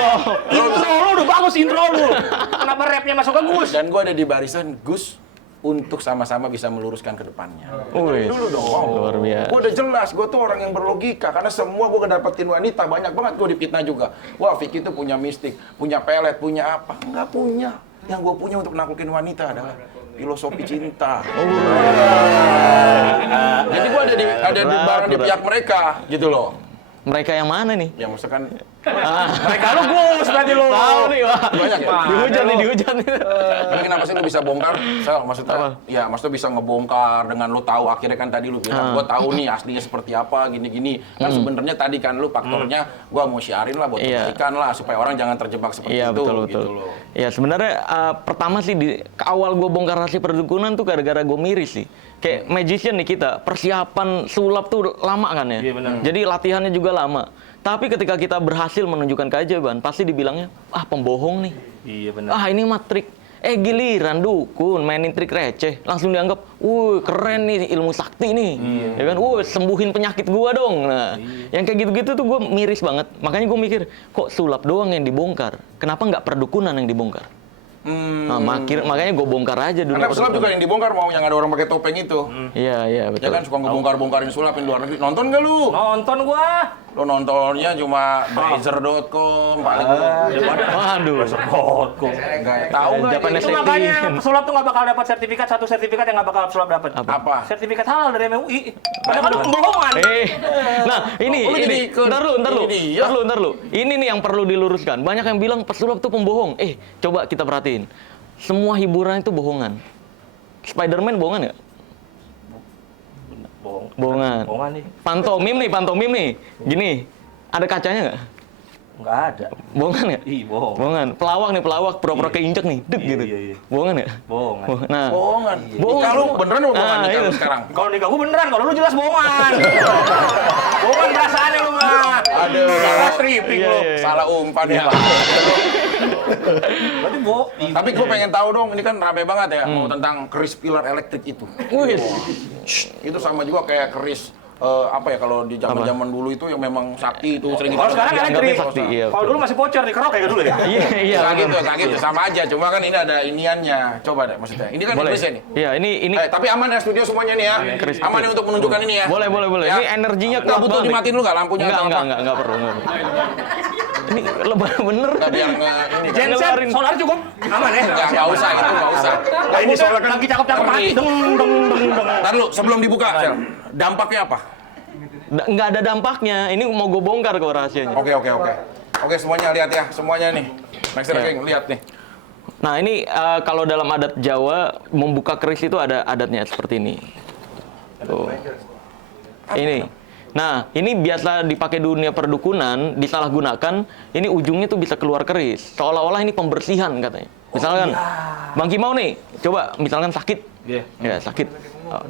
Intro lu udah bagus intro lu. Kenapa rapnya masuk ke Gus? Dan gua ada di barisan Gus untuk sama-sama bisa meluruskan ke depannya. Wih. Dulu dong. Mau. Luar biasa. Gue udah jelas, gue tuh orang yang berlogika. Karena semua gue ngedapetin wanita, banyak banget gue dipitnah juga. Wah, Vicky itu punya mistik, punya pelet, punya apa? Enggak punya. Yang gue punya untuk naklukin wanita adalah filosofi cinta. Jadi gue ada di barang di pihak mereka, gitu loh. Mereka yang mana nih? Ya maksudnya kan Mereka lu Gus berarti lu. Tahu nih, Wah. banyak ya. Dihujat nih. Tapi kenapa sih lu bisa bongkar? Sel, maksudnya, ya maksudnya bisa ngebongkar dengan lu tahu akhirnya kan tadi lu bilang, gua tahu nih aslinya seperti apa, gini-gini. Kan sebenarnya tadi kan lu faktornya gua mau syiarin lah buat Iya. kebaikan lah supaya orang jangan terjebak seperti Iya, itu betul. gitu loh. Ya sebenarnya pertama sih ke awal gue bongkar rahasia perdukunan tuh gara-gara gue miris sih. Kayak magician nih kita, persiapan sulap tuh lama kan ya. Iya, benar. Jadi latihannya juga lama. Tapi ketika kita berhasil menunjukkan keajaiban, pasti dibilangnya, pembohong nih. Iya benar. Ini mah trik. Giliran dukun mainin trik receh, langsung dianggap, keren nih ilmu sakti nih. Ya kan, sembuhin penyakit gua dong. Nah, yang kayak gitu-gitu tuh gue miris banget. Makanya gue mikir, kok sulap doang yang dibongkar? Kenapa nggak perdukunan yang dibongkar? Nah, makanya gue bongkar aja dunia Karena sulap juga yang dibongkar mau yang ada orang pakai topeng itu. Iya, betul. Ya kan suka ngebongkar-bongkarin sulap di luar negeri. Nonton nggak lu? Nonton gua. Lo nontonnya cuma Brazzer.com paling Waduh. nggak tahu nggak Japanese itu. Itu makanya pesulap tuh nggak bakal dapat sertifikat, satu sertifikat yang nggak bakal pesulap dapat. Apa? Sertifikat halal dari MUI. Padahal itu pembohongan. Nah, ini. Ntar lu. Ini nih yang perlu diluruskan. Banyak yang bilang pesulap tuh pembohong. Coba kita perhatiin. Semua hiburan itu bohongan. Spider-Man bohongan nggak? Bohongan. Bohongan nih. Pantomim nih. Gini, ada kacanya nggak? Nggak ada. Bohongan nggak? Ih, bohong. Bohongan. Pelawak pura-pura keinjek nih, dek gitu. Iya. Bohongan nggak? Bohongan. Nah, Bohongan. Bohongan. Nikah lu beneran apa bohongan nikah lu itu. sekarang? Kalau nikah gua beneran, kalau lu jelas bohongan. Bohongan perasaannya lu mah. Aduh, Salah stripping Iya, lu. iya. salah umpan ya. Berarti bohong. Tapi gue pengen tahu dong, ini kan rame banget ya, mau tentang keris pilar elektrik itu. wih. Itu sama juga kayak keris apa ya kalau di zaman-zaman dulu itu yang memang sakti itu sering Kalau sekarang elektrik. sakti, iya. Kalau dulu masih bocor nih, kerok kayak dulu ya. Iya. Nggak gitu, sama aja. Cuma kan ini ada iniannya. Coba deh maksudnya. Ini kan Boleh. Chris ya nih. Iya, ini Tapi aman ya studio semuanya nih ya. Aman ya untuk menunjukkan ini ya. boleh. Ya. Ini energinya Nggak kuat butuh banget. dimatiin dulu nggak lampunya atau apa? Enggak perlu. Ini lebar bener. Nggak biar nggak ini. Genset, Ngeluarin. solar cukup. Aman ya? Nggak usah itu, nggak usah. Nah, ini solar kan lagi cakep-cakep mati. Deng. Ntar dulu, sebelum dibuka, Sel, dampaknya apa? Nggak ada dampaknya. Ini mau gue bongkar kok rahasianya. Oke. Oke, semuanya lihat ya, semuanya nih. Master Ya. King, lihat nih. Nah ini kalau dalam adat Jawa membuka keris itu ada adatnya seperti ini. Tuh. Ini. Nah ini biasa dipakai dunia perdukunan, disalahgunakan. Ini ujungnya tuh bisa keluar keris. Seolah-olah ini pembersihan katanya. Misalkan, Bang Kimau nih, coba misalkan sakit. Ya sakit.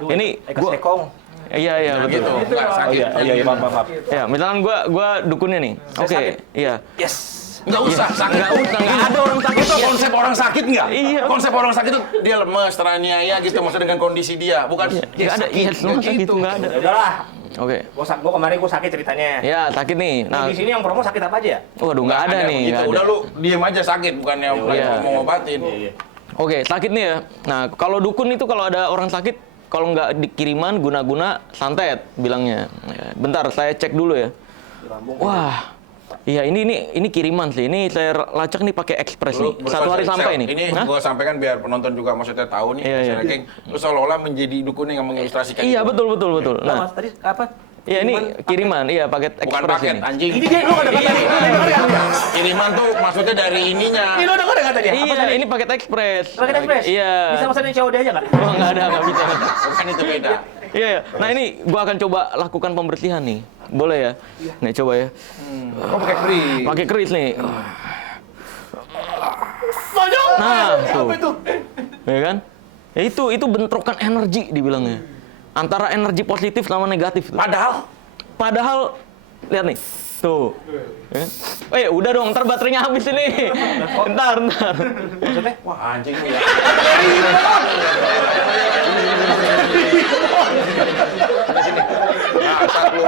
Ini gua. Iya betul. Gitu, nggak sakit. Iya, maaf. Ya misalkan gua dukunnya nih. Oke. Iya. Yes. Nggak usah, sakit. Nggak ada orang sakit. Itu konsep orang sakit nggak? Iya. Konsep orang sakit itu dia lemes, teraniaya gitu, maksudnya dengan kondisi dia. Bukan, Nggak ada. Iya semua sakit itu nggak ada. Ya udahlah. Oke. Gua kemarin sakit ceritanya. Ya sakit nih. Nah, di sini yang promo sakit apa aja? Waduh nggak ada nih. Gitu. Nggak ada. Udah lu diem aja sakit, bukannya Iya. mau ngobatin. Oke, sakit nih ya. Nah, kalau dukun itu kalau ada orang sakit, kalau nggak dikiriman guna-guna santet bilangnya. Ya, bentar, saya cek dulu ya. Wah, iya ini kiriman sih. Ini saya lacak nih pakai ekspres nih. Satu hari sampai nih. Ini Hah? gue sampaikan biar penonton juga maksudnya tahu nih. Iya, iya. Maksudnya, King, lu seolah-olah menjadi dukun yang mengilustrasikan. Iya itu. betul. Nah, Tadi apa? iya ini kiriman, iya paket Bukan ekspres paket, ini. anjing. Ini dia lu ada kata Kiriman tuh maksudnya dari ininya. Ini lu udah kata dia. Iya, ini paket ekspres. Paket ekspres. Iya. Bisa pesanin COD aja nggak? Oh, nggak bisa. Bukan itu beda. Iya. Nah ini gua akan coba lakukan pembersihan nih. Boleh ya? Nih coba ya. Oh, pakai kris. Pakai keris nih. Mojok. Nah, tuh. Apa itu? Ya kan? Ya itu bentrokan energi dibilangnya. Antara energi positif sama negatif. Tuh. Padahal lihat nih. Tuh. Ya? Udah dong, ntar baterainya habis ini. Ntar. Maksudnya? Wah, anjing lu ya. Nah, lu.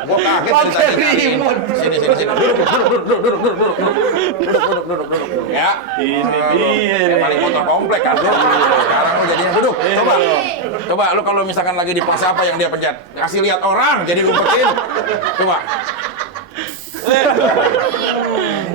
Gua kaget dari tadi. Sini. Duduk. Ya. Ini dia. Paling motor komplek kan lu. Sekarang lu jadinya duduk. Coba lu kalau misalkan lagi di pos apa yang dia pencet. Kasih lihat orang, jadi lumpetin. Coba.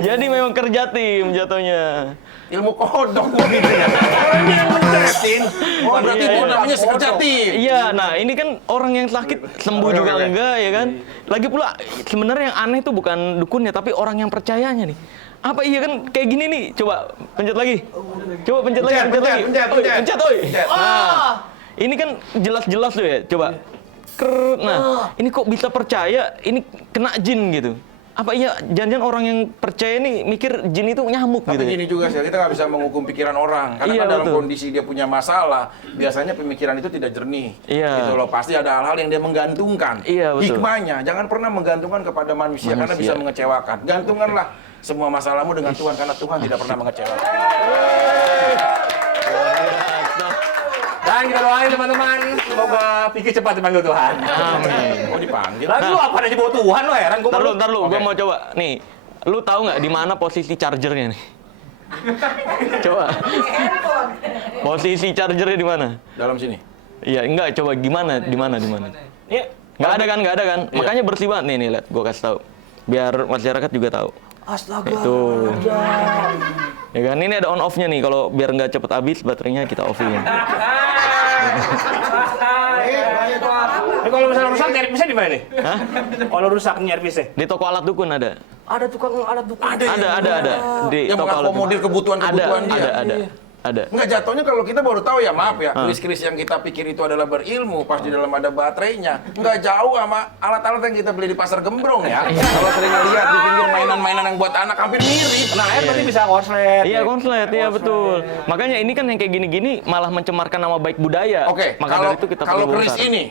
Jadi memang kerja tim jatuhnya. Ilmu kodok gitu ya. Orang yang mencetin. Oh, berarti itu namanya kerja tim. Iya, nah ini kan orang yang sakit sembuh juga enggak ya kan. Lagi pula sebenarnya yang aneh itu bukan dukunnya tapi orang yang percayanya nih. Apa iya kan kayak gini nih? Coba pencet lagi. Coba pencet lagi. Pencet, oi. Nah, ini kan jelas-jelas tuh ya. Coba. Nah, ini kok bisa percaya ini kena jin gitu. Apa iya jangan-jangan orang yang percaya nih mikir jin itu nyamuk Tapi gitu ya? gini juga sih, kita nggak bisa menghukum pikiran orang. Karena Iya, kan dalam betul. kondisi dia punya masalah, biasanya pemikiran itu tidak jernih. Iya. Gitu loh, pasti ada hal-hal yang dia menggantungkan. Iya, betul. Hikmahnya, jangan pernah menggantungkan kepada manusia, karena bisa mengecewakan. Gantungkanlah semua masalahmu dengan Tuhan, karena Tuhan tidak pernah mengecewakan. Dan kita doain teman-teman, semoga Piki cepat dipanggil Tuhan. Amin. Oh dipanggil? Lagi lu apa aja bawa Tuhan lo heran gua. Ntar lu, gua mau coba. Nih, lu tahu nggak di mana posisi chargernya nih? Coba. Posisi chargernya di mana? Dalam sini. Iya, enggak, coba gimana? Di mana? Iya. Nggak ada kan? Makanya bersih banget nih lihat, gua kasih tahu. Biar masyarakat juga tahu. Astaga. Itu. Ya kan, ini ada on off-nya nih. Kalau biar nggak cepet habis baterainya kita off-in. Ini kalau misalnya rusak nyervisnya di mana nih? Hah? Kalau rusak nyervisnya? Di toko alat dukun ada. Ada tukang alat dukun. Ada Di yang toko alat mengakomodir dukun. kebutuhan-kebutuhan dia. Ada. Enggak, jatuhnya kalau kita baru tahu ya, maaf ya, kris-kris yang kita pikir itu adalah berilmu, pas di dalam ada baterainya. Enggak jauh sama alat-alat yang kita beli di pasar gembrong ya. Kalau sering lihat di pinggir mainan-mainan yang buat anak hampir mirip. Nah, air berarti bisa korslet. Iya, konslet, iya betul. Makanya ini kan yang kayak gini-gini malah mencemarkan nama baik budaya. Oke, Maka kalau dari itu kita kalau perlu keris bongkar. ini,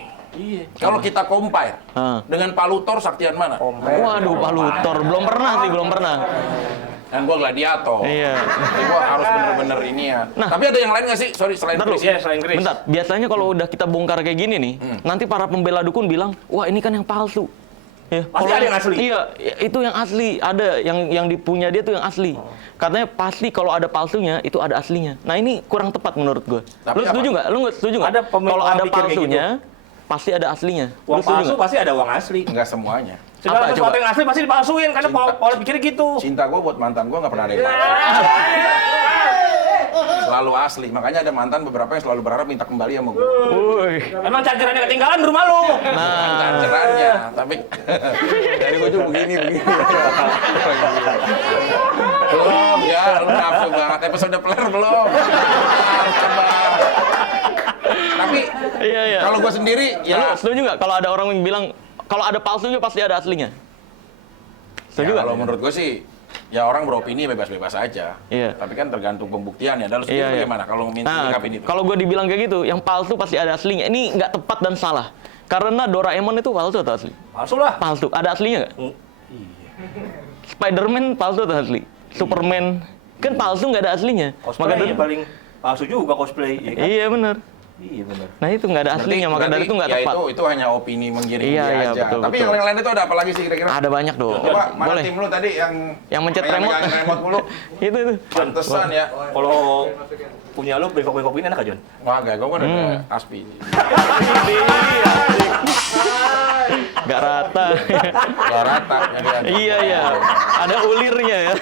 kalau kita compare dengan palutor saktian mana? Waduh, palutor belum pernah sih, belum pernah. Dan gue gladiator. Iya. Jadi gue harus bener-bener ini ya. Nah. Tapi ada yang lain nggak sih? Sorry, selain Bentar, Chris. Iya, selain Chris. Bentar, biasanya kalau udah kita bongkar kayak gini nih, nanti para pembela dukun bilang, wah ini kan yang palsu. Ya, Pasti kalau ada yang asli? Iya, itu yang asli. Ada yang dipunya dia tuh yang asli. Katanya pasti kalau ada palsunya, itu ada aslinya. Nah ini kurang tepat menurut gue. Tapi Lu setuju nggak? Lu nggak setuju nggak? Ada pemilik Kalau ada pikir kayak palsunya, pasti ada aslinya. Uang Lu setuju palsu nggak? pasti ada uang asli. Enggak semuanya. Segala Apa, sesuatu coba? yang asli pasti dipalsuin karena pola pikir gitu. Cinta gue buat mantan gue nggak pernah ada yang palsu. Selalu asli. Makanya ada mantan beberapa yang selalu berharap minta kembali sama gue. Woi. Emang chargerannya ketinggalan di rumah lu. Bukan chargerannya, tapi dari gue juga begini. Belum ya, lu nafsu banget. Episode player belum. Coba. Tapi Iya, iya. kalau gue sendiri Lu ya. setuju nggak kalau ada orang yang bilang, kalau ada palsunya pasti ada aslinya? Setuju Ya, nggak? kalau menurut gue sih, ya orang beropini bebas-bebas aja. Iya. Tapi kan tergantung pembuktian ya. Dan lu sendiri Iya, iya. bagaimana kalau minta Nah, nyikapin itu? kalau gue dibilang kayak gitu, yang palsu pasti ada aslinya. Ini nggak tepat dan salah. Karena Doraemon itu palsu atau asli? Palsu lah. Palsu. Ada aslinya nggak? Spiderman palsu atau asli? Superman kan palsu, nggak ada aslinya. Cosplay dari- paling palsu juga cosplay. Iya kan? Iya benar. Iya benar. Nah itu nggak ada aslinya, maka dari itu nggak ya tepat. itu hanya opini menggiring Iya, dia iya, aja. betul, Tapi betul. yang lain-lain itu ada apa lagi sih kira-kira? Ada banyak dong. Coba mana Boleh. tim lu tadi yang Yang mencet remote. megang remote mulu? Itu. Pantesan ya. Kalau punya lu bengkok-bengkok ini enak gak, Jon? Wah, gak, gue kan ada Aspi. Nggak rata. Gak rata. Jadi ada. Iya iya. Ada ulirnya ya.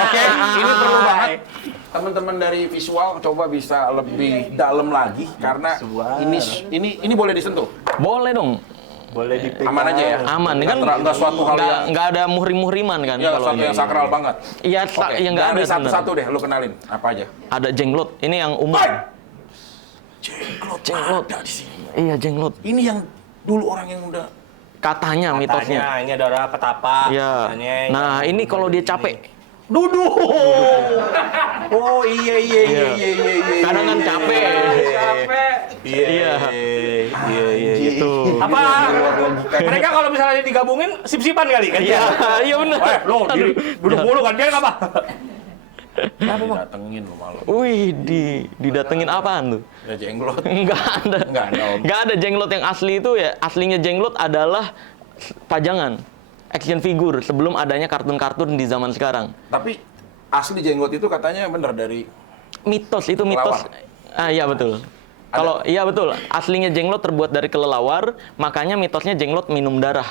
Oke, ini perlu banget. Teman-teman dari visual coba bisa lebih dalam lagi karena ini boleh disentuh. Boleh dong. Boleh dipegang. Aman aja ya. Aman. Ini kan Nggak suatu hal yang nggak ada muhrim-muhriman kan ya, kalau suatu ini. yang sakral banget. Iya, Oke, yang nggak ada dari satu-satu sebenarnya. deh lu kenalin apa aja. Ada jenglot. Ini yang umum. Jenglot. Ada di sini. Iya, jenglot. Ini yang dulu orang yang udah Katanya mitosnya. Katanya ini adalah petapa. Iya. Katanya Nah, ini kalau dia capek. duduk. Oh iya. Kadang kan capek. Iya. Gitu. Apa? Mereka kalau misalnya digabungin sip-sipan kali kan? Iya, iya benar. Lo duduk mulu kan dia apa? didatengin lu malu. Wih, didatengin apaan tuh? Ya jenglot. Enggak ada. Nggak ada, Om. Nggak ada jenglot yang asli itu ya. Aslinya jenglot adalah pajangan, action figure sebelum adanya kartun-kartun di zaman sekarang. Tapi asli jenglot itu katanya bener dari Mitos itu mitos. Ah iya betul. Kalau iya betul, aslinya jenglot terbuat dari kelelawar, makanya mitosnya jenglot minum darah.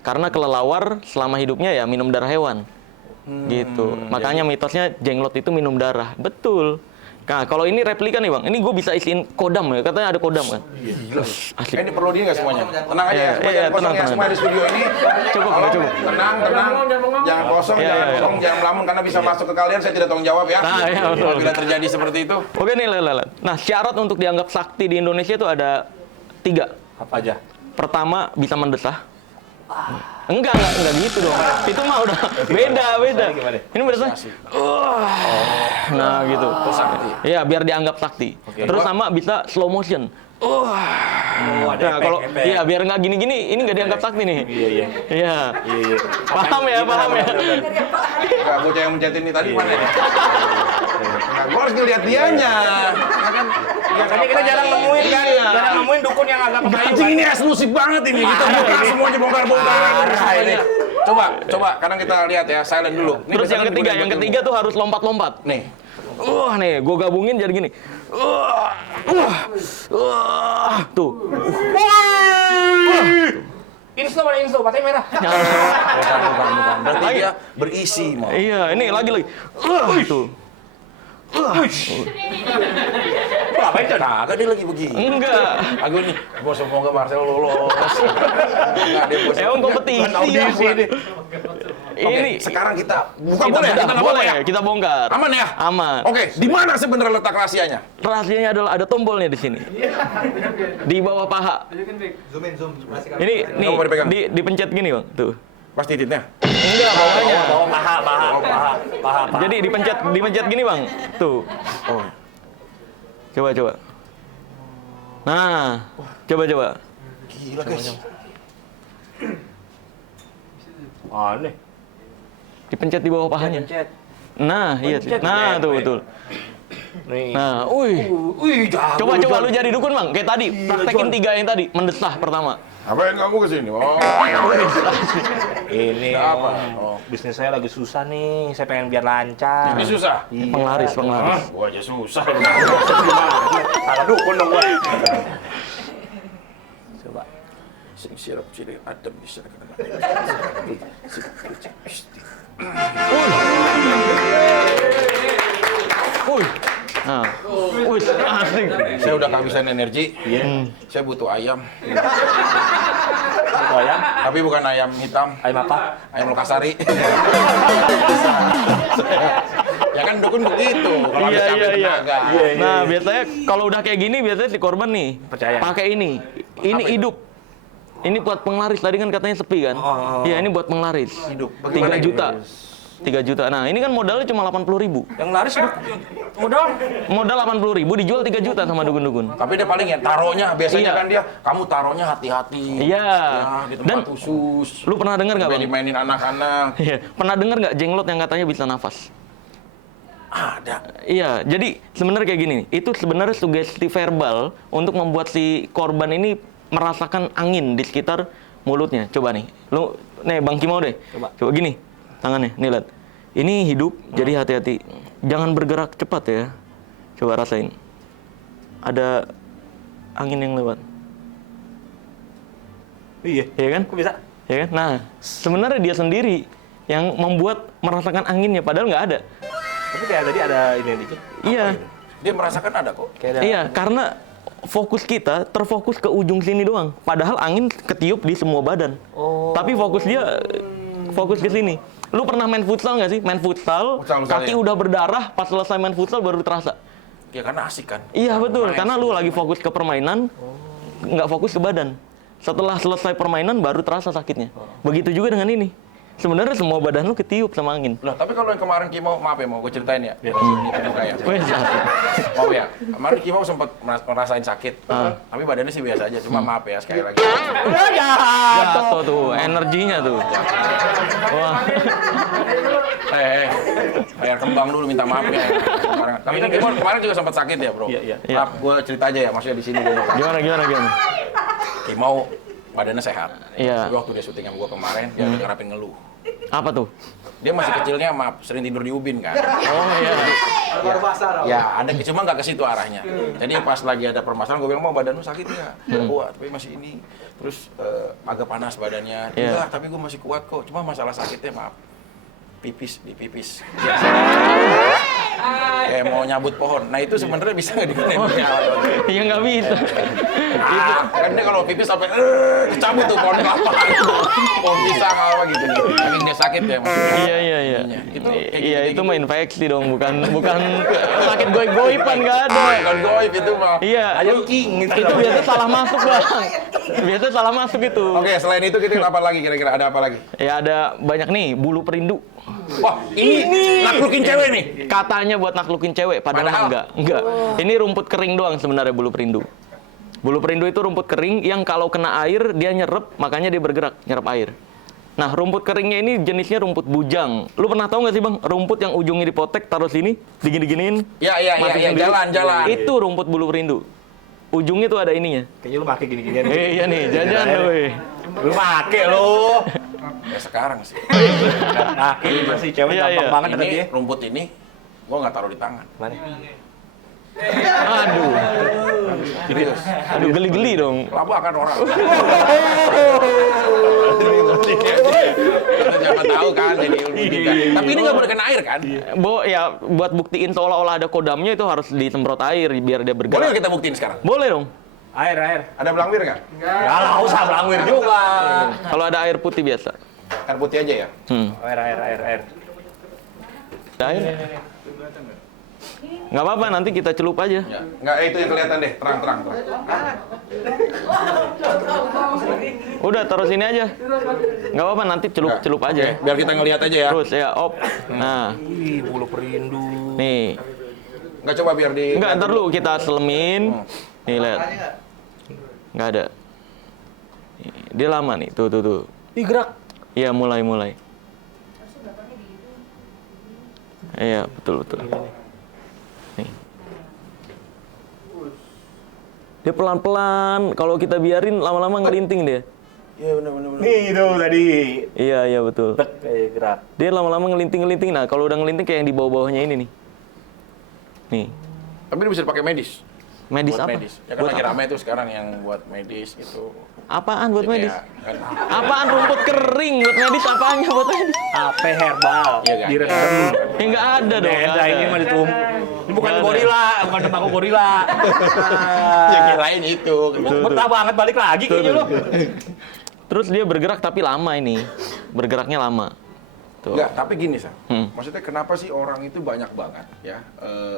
Karena kelelawar selama hidupnya ya minum darah hewan. Gitu. Makanya mitosnya jenglot itu minum darah. Betul. Nah, kalau ini replika nih, Bang. Ini gue bisa isiin kodam ya. Katanya ada kodam kan. Gila. Asli. Ini perlu dia nggak semuanya? Tenang aja ya, Iya, semua iya, jangan kosong tenang, ya tenang. semua di studio ini. Cukup, Tolong, cukup. tenang, jangan kosong, Iya, jangan iya, iya. kosong, jangan melamun karena bisa masuk ke kalian, saya tidak tanggung jawab ya. Nah, iya, betul. Apabila terjadi seperti itu. Oke nih, Lele. Nah, syarat untuk dianggap sakti di Indonesia itu ada 3. Apa aja? Pertama, bisa mendesah. Enggak gitu dong. Itu mah udah beda. Gimana? Ini mendesah. Nah, gitu. Itu sakti. Iya, biar dianggap sakti. Terus sama bisa slow motion. Oh, ada Nah, kalau efek. iya biar nggak gini-gini, ini nggak dianggap sakti nih. Iya. Iya. Paham ya, paham ya. Enggak, bocah yang mencetin ini tadi mana ya? Nah, gua harus ngeliat dianya. Ya kan? Makanya kita jarang nemuin kan, jarang nemuin dukun yang agak pemayu Anjing kan. ini eksklusif banget ini. Kita buka semuanya bongkar-bongkar. Parah ini. Coba, kadang kita lihat ya, silent dulu. Ini Terus biasanya yang buat ketiga tuh harus lompat-lompat. nih. Nih, gue gabungin jadi gini. Tuh. Insto mana insto, matanya merah. Bukan. Berarti Lagi. dia berisi mau. Iya, ini lagi. Tuh. Ngapain Jon? Kagak dia lagi begini. Enggak. Aku nih, gua semoga Marcel lolos. Enggak, dia gua Emang kompetisi Bukan audisi ya. ini. Ini sekarang kita buka kita boleh ya? bedah, Kita boleh ya? kita bongkar. Aman ya? Aman. Oke, di mana sebenarnya letak rahasianya? Rahasianya adalah ada tombolnya di sini. Di bawah paha. Ini nih Kamu mau dipegang? dipencet gini, Bang. Tuh. Pas titiknya. Enggak, bawahnya. Bawa paha. Jadi dipencet gini, Bang. Tuh. Oh. Coba. Nah, coba. Gila, guys. Aneh. Dipencet di bawah pahanya. Pencet. Nah, iya sih. Pencet. Nah, tuh betul. Nih. Nah, Wih, jago. coba lu jadi dukun, Bang. Kayak tadi, praktekin 3 yang tadi. Mendesah pertama. Ngapain kamu kesini? Oh, Ini apa? oh, bisnis saya lagi susah nih. Saya pengen biar lancar. ini susah. Iya. Penglaris. Gua aja susah. Salah dukun dong gua. Coba. Sirap sini adem di sana. Wih. Nah, wih, asik. Saya udah kehabisan energi. Saya butuh ayam. Itu ayam. Tapi bukan ayam hitam. Ayam apa? Ayam Lokasari. Ya kan dukun begitu. Kalau habis capek tenaga. Nah, biasanya kalau udah kayak gini biasanya si korban nih Percaya. pakai ini. Ini hidup. Ini buat penglaris. Tadi kan katanya sepi kan? Iya, ini buat penglaris. Hidup. 3 juta. 3 juta. Nah, ini kan modalnya cuma 80.000. Yang laris modal. Modal 80.000 dijual 3 juta sama dukun-dukun. Tapi dia paling ya taruhnya biasanya Iya. kan dia kamu taruhnya hati-hati. Iya. Ya, di tempat Dan khusus. lu pernah dengar nggak, Sampai Bang? dimainin anak-anak. Iya. Pernah dengar nggak jenglot yang katanya bisa nafas? Ada. Iya, jadi sebenarnya kayak gini, itu sebenarnya sugesti verbal untuk membuat si korban ini merasakan angin di sekitar mulutnya. Coba nih, lu, nih Bang Kimau deh, coba gini, tangannya, nih lihat. Ini hidup, jadi hati-hati. Jangan bergerak cepat ya. Coba rasain. Ada angin yang lewat. Iya. Iya kan? Kok bisa? Ya kan? Nah, sebenarnya dia sendiri yang membuat merasakan anginnya, padahal nggak ada. Tapi kayak tadi ada ini dikit. Iya. Dia merasakan ada kok. Kayak ada. Iya, karena fokus kita terfokus ke ujung sini doang. Padahal angin ketiup di semua badan. Oh. Tapi fokus dia fokus ke sini. Lu pernah main futsal nggak sih? Main futsal, Futsal, kaki ya. udah berdarah, pas selesai main futsal baru terasa. Ya karena asik kan. Iya betul, Main. karena lu lagi fokus ke permainan, nggak fokus ke badan. Setelah selesai permainan baru terasa sakitnya. Begitu juga dengan ini. Sebenarnya semua badan lu ketiup sama angin. Loh, tapi kalau yang kemarin Kimau, maaf ya, mau gue ceritain ya. Biar ini terbuka ya. Wes, asik. Maaf ya, kemarin Kimau sempat merasain sakit. Tapi badannya sih biasa aja, cuma maaf ya sekali lagi. Jatuh tuh, energinya tuh. Wah, Bayar kembang dulu minta maaf ya. Tapi kan Kimau kemarin juga sempat sakit ya, Bro. Iya. Maaf, gue cerita aja ya, maksudnya di sini dulu. gimana? Kimau badannya sehat. Iya. Tapi waktu dia syuting sama gue kemarin, dia udah ngerapin ngeluh. Apa tuh? Dia masih kecilnya, maaf, sering tidur di ubin kan. Oh iya. Ya, ada cuma nggak ke situ arahnya. Jadi pas lagi ada permasalahan, gue bilang, mau badan lu sakit nggak? Kuat, tapi masih ini. Terus agak panas badannya. Iya. Enggak, tapi gue masih kuat kok. Cuma masalah sakitnya, maaf, pipis di pipis. Kayak mau nyabut pohon. Nah itu sebenarnya bisa nggak digunain? Iya nggak bisa. Kan dia kalau pipis sampai dicabut tuh pohon kelapa, pohon pisang apa gitu. Saking dia sakit ya. Mas. Iya. Itu kayak Iya gitu-gitu. itu mah infeksi dong, bukan sakit goib-goiban nggak ada. Bukan goib itu mah. Iya. Ayam king gitu. Itu biasa salah masuk Bang. Biasa salah masuk itu. Oke, selain itu kita apa lagi kira-kira? Ada apa lagi? Ya ada banyak nih bulu perindu. Wah, ini naklukin cewek nih. Katanya buat naklukin cewek, padahal enggak. Ini rumput kering doang sebenarnya bulu perindu. Bulu perindu itu rumput kering yang kalau kena air dia nyerep, makanya dia bergerak, nyerap air. Nah, rumput keringnya ini jenisnya rumput bujang. Lu pernah tahu nggak sih, Bang? Rumput yang ujungnya dipotek, taruh sini, digini-giniin. Iya, mati sendiri. jalan. Itu rumput bulu perindu. Ujungnya tuh ada ininya. Kayaknya lu pakai gini-ginian. Iya nih, jangan weh. Lu pakai lu. Ya sekarang sih. Nah, ini masih cewek Iya, gampang iya. banget ada Ini dia. rumput ini gua nggak taruh di tangan. Mana? Aduh. Serius. Aduh geli-geli dong. Labu akan orang. Siapa tahu kan jadi ilmu juga. Tapi ini nggak boleh kena air kan? Ya buat buktiin seolah-olah ada kodamnya itu harus disemprot air biar dia Boleh bergerak. nggak kita buktiin sekarang? Boleh dong. Air. Ada belangwir nggak? Ya lah, usah belangwir juga. Kalau ada air putih biasa. Air putih aja ya. Air. Ada air. Nggak apa-apa, nanti kita celup aja. Ya. Nggak, itu yang kelihatan deh, terang. Udah, taruh sini aja. Nggak apa-apa, nanti celup aja. Oke, biar kita ngelihat aja ya. Terus ya, op. Nah, Ih, bulu perindu. nih. Nggak coba biar di. Nggak, ntar dulu kita selemin. Nih, lihat. Nggak ada. Dia lama nih, tuh. Ih, gerak. Iya, mulai. Iya, betul. Nih. Dia pelan-pelan, kalau kita biarin lama-lama ngelinting dia. Iya benar. Nih itu tadi. Iya, betul. Tek, kayak gerak. Dia lama-lama ngelinting. Nah, kalau udah ngelinting kayak yang di bawah-bawahnya ini nih. Nih. Tapi ini bisa dipakai medis. Medis Buat apa? medis. Ya kan Buat lagi apa? ramai tuh sekarang yang buat medis itu. Apaan buat medis? Ya, kan. Apaan rumput kering buat medis? Apaannya buat medis? AP herbal. Iya kan? Direndam. Ya nggak ada dong. nggak Beda ada. ini mah ditum. Ini bukan Nggak ada. gorila, bukan tembakau gorila. Ya kirain itu. Betah banget balik lagi kayaknya lu. Terus dia bergerak tapi lama ini. Bergeraknya lama. Tuh. Enggak, tapi gini, Sa. Hmm. Maksudnya kenapa sih orang itu banyak banget ya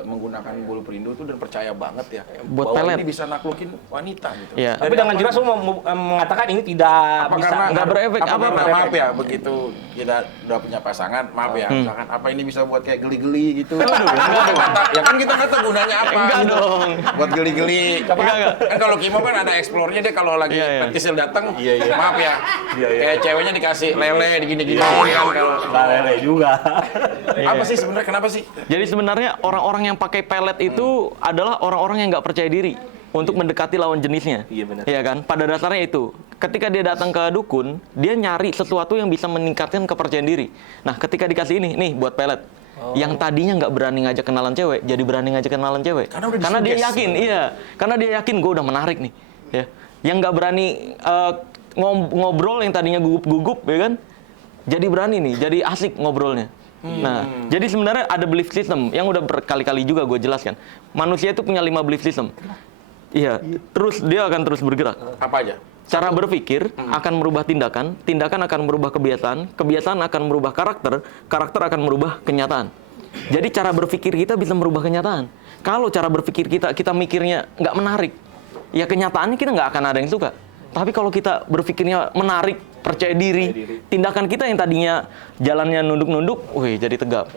menggunakan bulu perindu tuh dan percaya banget ya Buat bahwa pelet. ini bisa naklukin wanita gitu. Iya. Tapi dengan jelas lu mengatakan ini tidak Apa bisa. karena nggak berefek, apa apa karena berefek? maaf ya begitu kita udah punya pasangan, maaf ya, misalkan apa ini bisa buat kayak geli-geli gitu. Ya kan kita nggak tahu gunanya apa. Enggak gitu. dong. Buat geli-geli. Enggak. Kan kalau Kimo kan ada explore-nya dia kalau lagi Iya, iya. petisil datang, maaf ya. Kayak ceweknya dikasih lele digini-gini kan kalau Nggak lele juga. apa sih sebenarnya kenapa sih? Jadi sebenarnya orang-orang yang pakai pelet itu adalah orang-orang yang nggak percaya diri untuk mendekati lawan jenisnya. Iya, benar. Iya kan? Pada dasarnya itu. Ketika dia datang ke dukun, dia nyari sesuatu yang bisa meningkatkan kepercayaan diri. Nah, ketika dikasih ini, nih buat pelet. Yang tadinya nggak berani ngajak kenalan cewek, jadi berani ngajak kenalan cewek. Karena udah dia disuges. yakin, iya. Karena dia yakin gue udah menarik nih. Ya. Yang nggak berani ngobrol yang tadinya gugup-gugup, ya kan? Jadi berani nih, jadi asik ngobrolnya. Nah, jadi sebenarnya ada belief system yang udah berkali-kali juga gue jelaskan. Manusia itu punya 5 belief system. Iya, terus dia akan terus bergerak. Apa aja? Cara berpikir akan merubah tindakan, tindakan akan merubah kebiasaan, kebiasaan akan merubah karakter, karakter akan merubah kenyataan. Jadi cara berpikir kita bisa merubah kenyataan. Kalau cara berpikir kita mikirnya nggak menarik, ya kenyataannya kita nggak akan ada yang suka. Tapi kalau kita berpikirnya menarik, percaya diri, tindakan kita yang tadinya jalannya nunduk-nunduk, wih jadi tegap.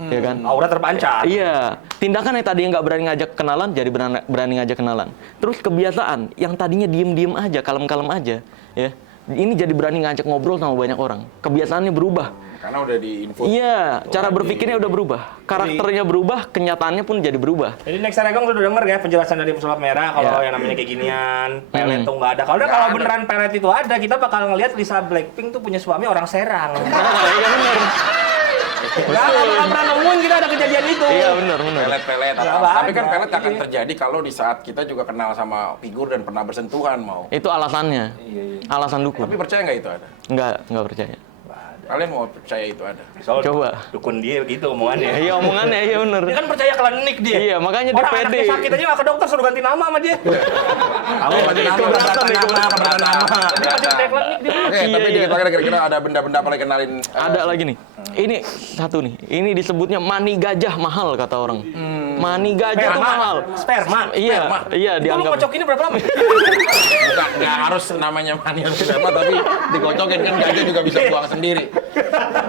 Ya kan? Aura terpancar. Iya, tindakan yang tadinya nggak berani ngajak kenalan, jadi berani ngajak kenalan. Terus kebiasaan yang tadinya diem-diem aja, kalem-kalem aja, ya. Ini jadi berani ngajak ngobrol sama banyak orang. Kebiasaannya berubah. Karena udah diinfo. Iya, cara berpikirnya udah berubah. Karakternya berubah, kenyataannya pun jadi berubah. Jadi next time Egong udah denger ya penjelasan dari pesulap merah kalau Ya. yang namanya kayak ginian, pelet tuh nggak ada. Kalau beneran pelet itu ada, kita bakal ngelihat Lisa Blackpink tuh punya suami orang Serang. Nah, iya benar. Nggak pernah nemuin kita ada kejadian itu. Iya benar. Pelet-pelet. Nggak Tapi kan ada. pelet akan Iya. terjadi kalau di saat kita juga kenal sama figur dan pernah bersentuhan mau. Itu alasannya. Alasan dukun. Tapi percaya nggak itu ada? Nggak percaya. Kalian mau percaya itu ada? Soalnya Coba. dukun dia gitu omongannya. Iya omongannya, iya benar. Dia kan percaya klinik dia. Iya, makanya dia Orang pede. anaknya sakit aja nggak ke dokter suruh ganti nama sama dia. Kamu ganti nama, keberatan nih, keberatan nama. Dia masih percaya klinik dia. Oke, Iya, tapi iya. dikit lagi kira-kira ada benda-benda apa lagi kenalin? Ada lagi nih. Ini satu nih. Ini disebutnya mani gajah mahal kata orang. Mani gajah tuh mahal. Sperma. Iya, iya Itu lu dianggap. ngocok ini berapa lama? Nggak harus namanya mani atau apa, tapi dikocokin kan gajah juga bisa buang sendiri.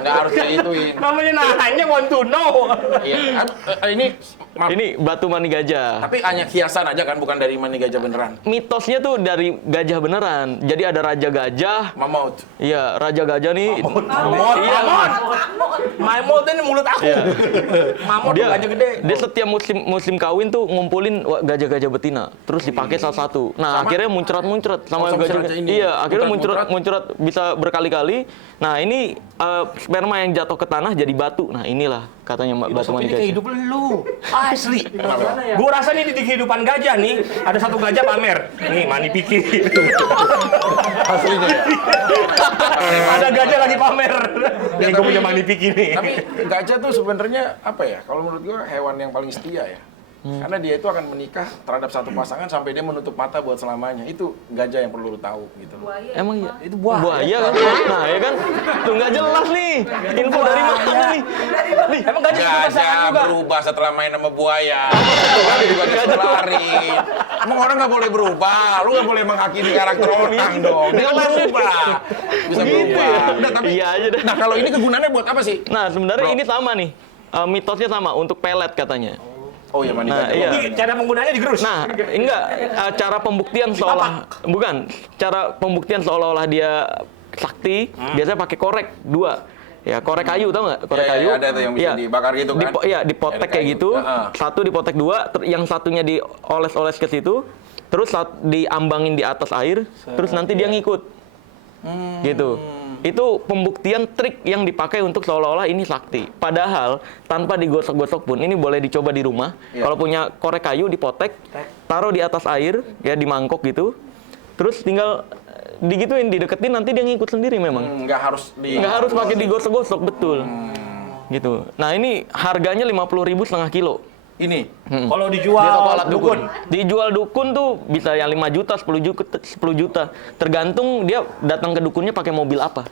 Nggak harus kayak ituin. Namanya nanya want to know. Iya, ini maaf, Ini batu mani gajah. tapi hanya hiasan aja kan, bukan dari mani gajah beneran. Mitosnya tuh dari gajah beneran. Jadi ada raja gajah. Mamaut. Iya, raja gajah nih. Mamut, Iya. Mamut ini mulut aku. Iya. Mamut tuh gajah gede. Dia setiap musim kawin tuh ngumpulin gajah-gajah betina, terus dipakai satu-satu. Nah, akhirnya muncrat-muncrat sama sama si gajah. raja ini. Iya, akhirnya Muncrat-muncrat. muncrat bisa berkali-kali. Nah, ini sperma yang jatuh ke tanah jadi batu. Nah, inilah katanya batu mani Ini kayak gajah. hidup lu. Asli. Gua rasa nih di kehidupan gajah nih, ada satu gajah pamer. Nih, mani pikir. Aslinya. Ada gajah lagi pamer. Nih, gua punya mani pikir nih. Tapi gajah tuh sebenarnya apa ya? Kalau menurut gua hewan yang paling setia ya. Karena dia itu akan menikah terhadap satu pasangan sampai dia menutup mata buat selamanya. Itu gajah yang perlu lu tahu gitu. Emang iya? Itu buaya. Buaya kan? Nah, ya kan? Tuh nggak jelas nih. Info dari mana nih? Nih, Emang gajah suka pasangan Gajah juga? berubah setelah main sama buaya. Itu kan juga gajah lari. Emang orang nggak boleh berubah. Lu nggak boleh menghakimi karakter orang dong. Dia kan berubah. Bisa Begitu berubah. ya? Udah, tapi, Iya aja deh. Nah kalau ini kegunaannya buat apa sih? Nah, sebenarnya Bro. ini sama nih. Mitosnya sama untuk pelet katanya. Oh ya mandi Nah, gajah. iya. Ini cara penggunaannya digerus. Nah, enggak, cara pembuktian cara pembuktian seolah-olah dia sakti, biasanya pakai korek 2. Ya, korek kayu tau nggak? Korek Iya, kayu. iya, ada tuh yang bisa dibakar gitu kan? Iya, dipotek Korek kayak kayu. gitu. Heeh. Satu dipotek dua, yang satunya dioles-oles ke situ. Terus diambangin di atas air, terus nanti dia ngikut. Gitu. Itu pembuktian trik yang dipakai untuk seolah-olah ini sakti. Padahal tanpa digosok-gosok pun ini boleh dicoba di rumah. Iya. Kalau punya korek kayu dipotek, taruh di atas air ya di mangkok gitu. Terus tinggal digituin, dideketin nanti dia ngikut sendiri memang. Nggak harus Nggak harus pakai digosok-gosok, betul. Gitu. Nah, ini harganya 50.000 setengah kilo. Ini. Kalau dijual Di toko alat dukun. Dijual dukun tuh bisa yang 5 juta, 10 juta. Tergantung dia datang ke dukunnya pakai mobil apa.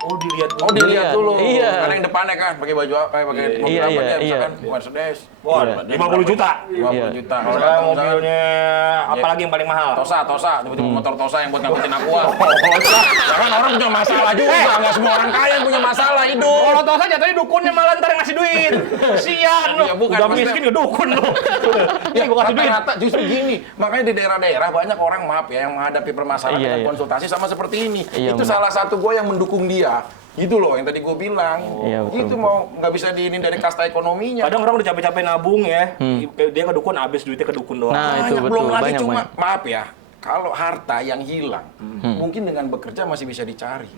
Oh, dilihat dulu. Oh, dilihat dulu. Iya. Karena yang depannya kan pakai baju apa, pakai mobil Iya, apa iya, dia, iya. misalkan Mercedes. Wah, Iya. 50 juta. 50 Iya. juta. Kalau Kalau datang misalkan mobilnya apalagi yang paling mahal? Tosa, tiba-tiba motor Tosa yang buat ngangkutin aqua. Jangan orang punya masalah juga, nggak semua orang kaya yang punya masalah hidup. Kalau Tosa jatuhnya dukunnya malah ntar yang ngasih duit. Sian lu. Iya, bukan, Udah maksudnya- miskin ya dukun lu. Ya, Ini gua kasih duit. rata-rata justru gini. Makanya di daerah-daerah banyak orang maaf ya yang menghadapi permasalahan Iya, dengan iya. konsultasi sama seperti ini. Iya, Itu benar. salah satu gue yang mendukung dia. Gitu loh yang tadi gue bilang. Iya, betul, Itu betul. mau nggak bisa diinin dari kasta ekonominya. Kadang orang udah capek-capek nabung ya. Dia ke dukun habis duitnya ke dukun doang. Nah, itu Banyak, betul. belum lagi Banyak, cuma banyak. maaf ya. Kalau harta yang hilang, mungkin dengan bekerja masih bisa dicari.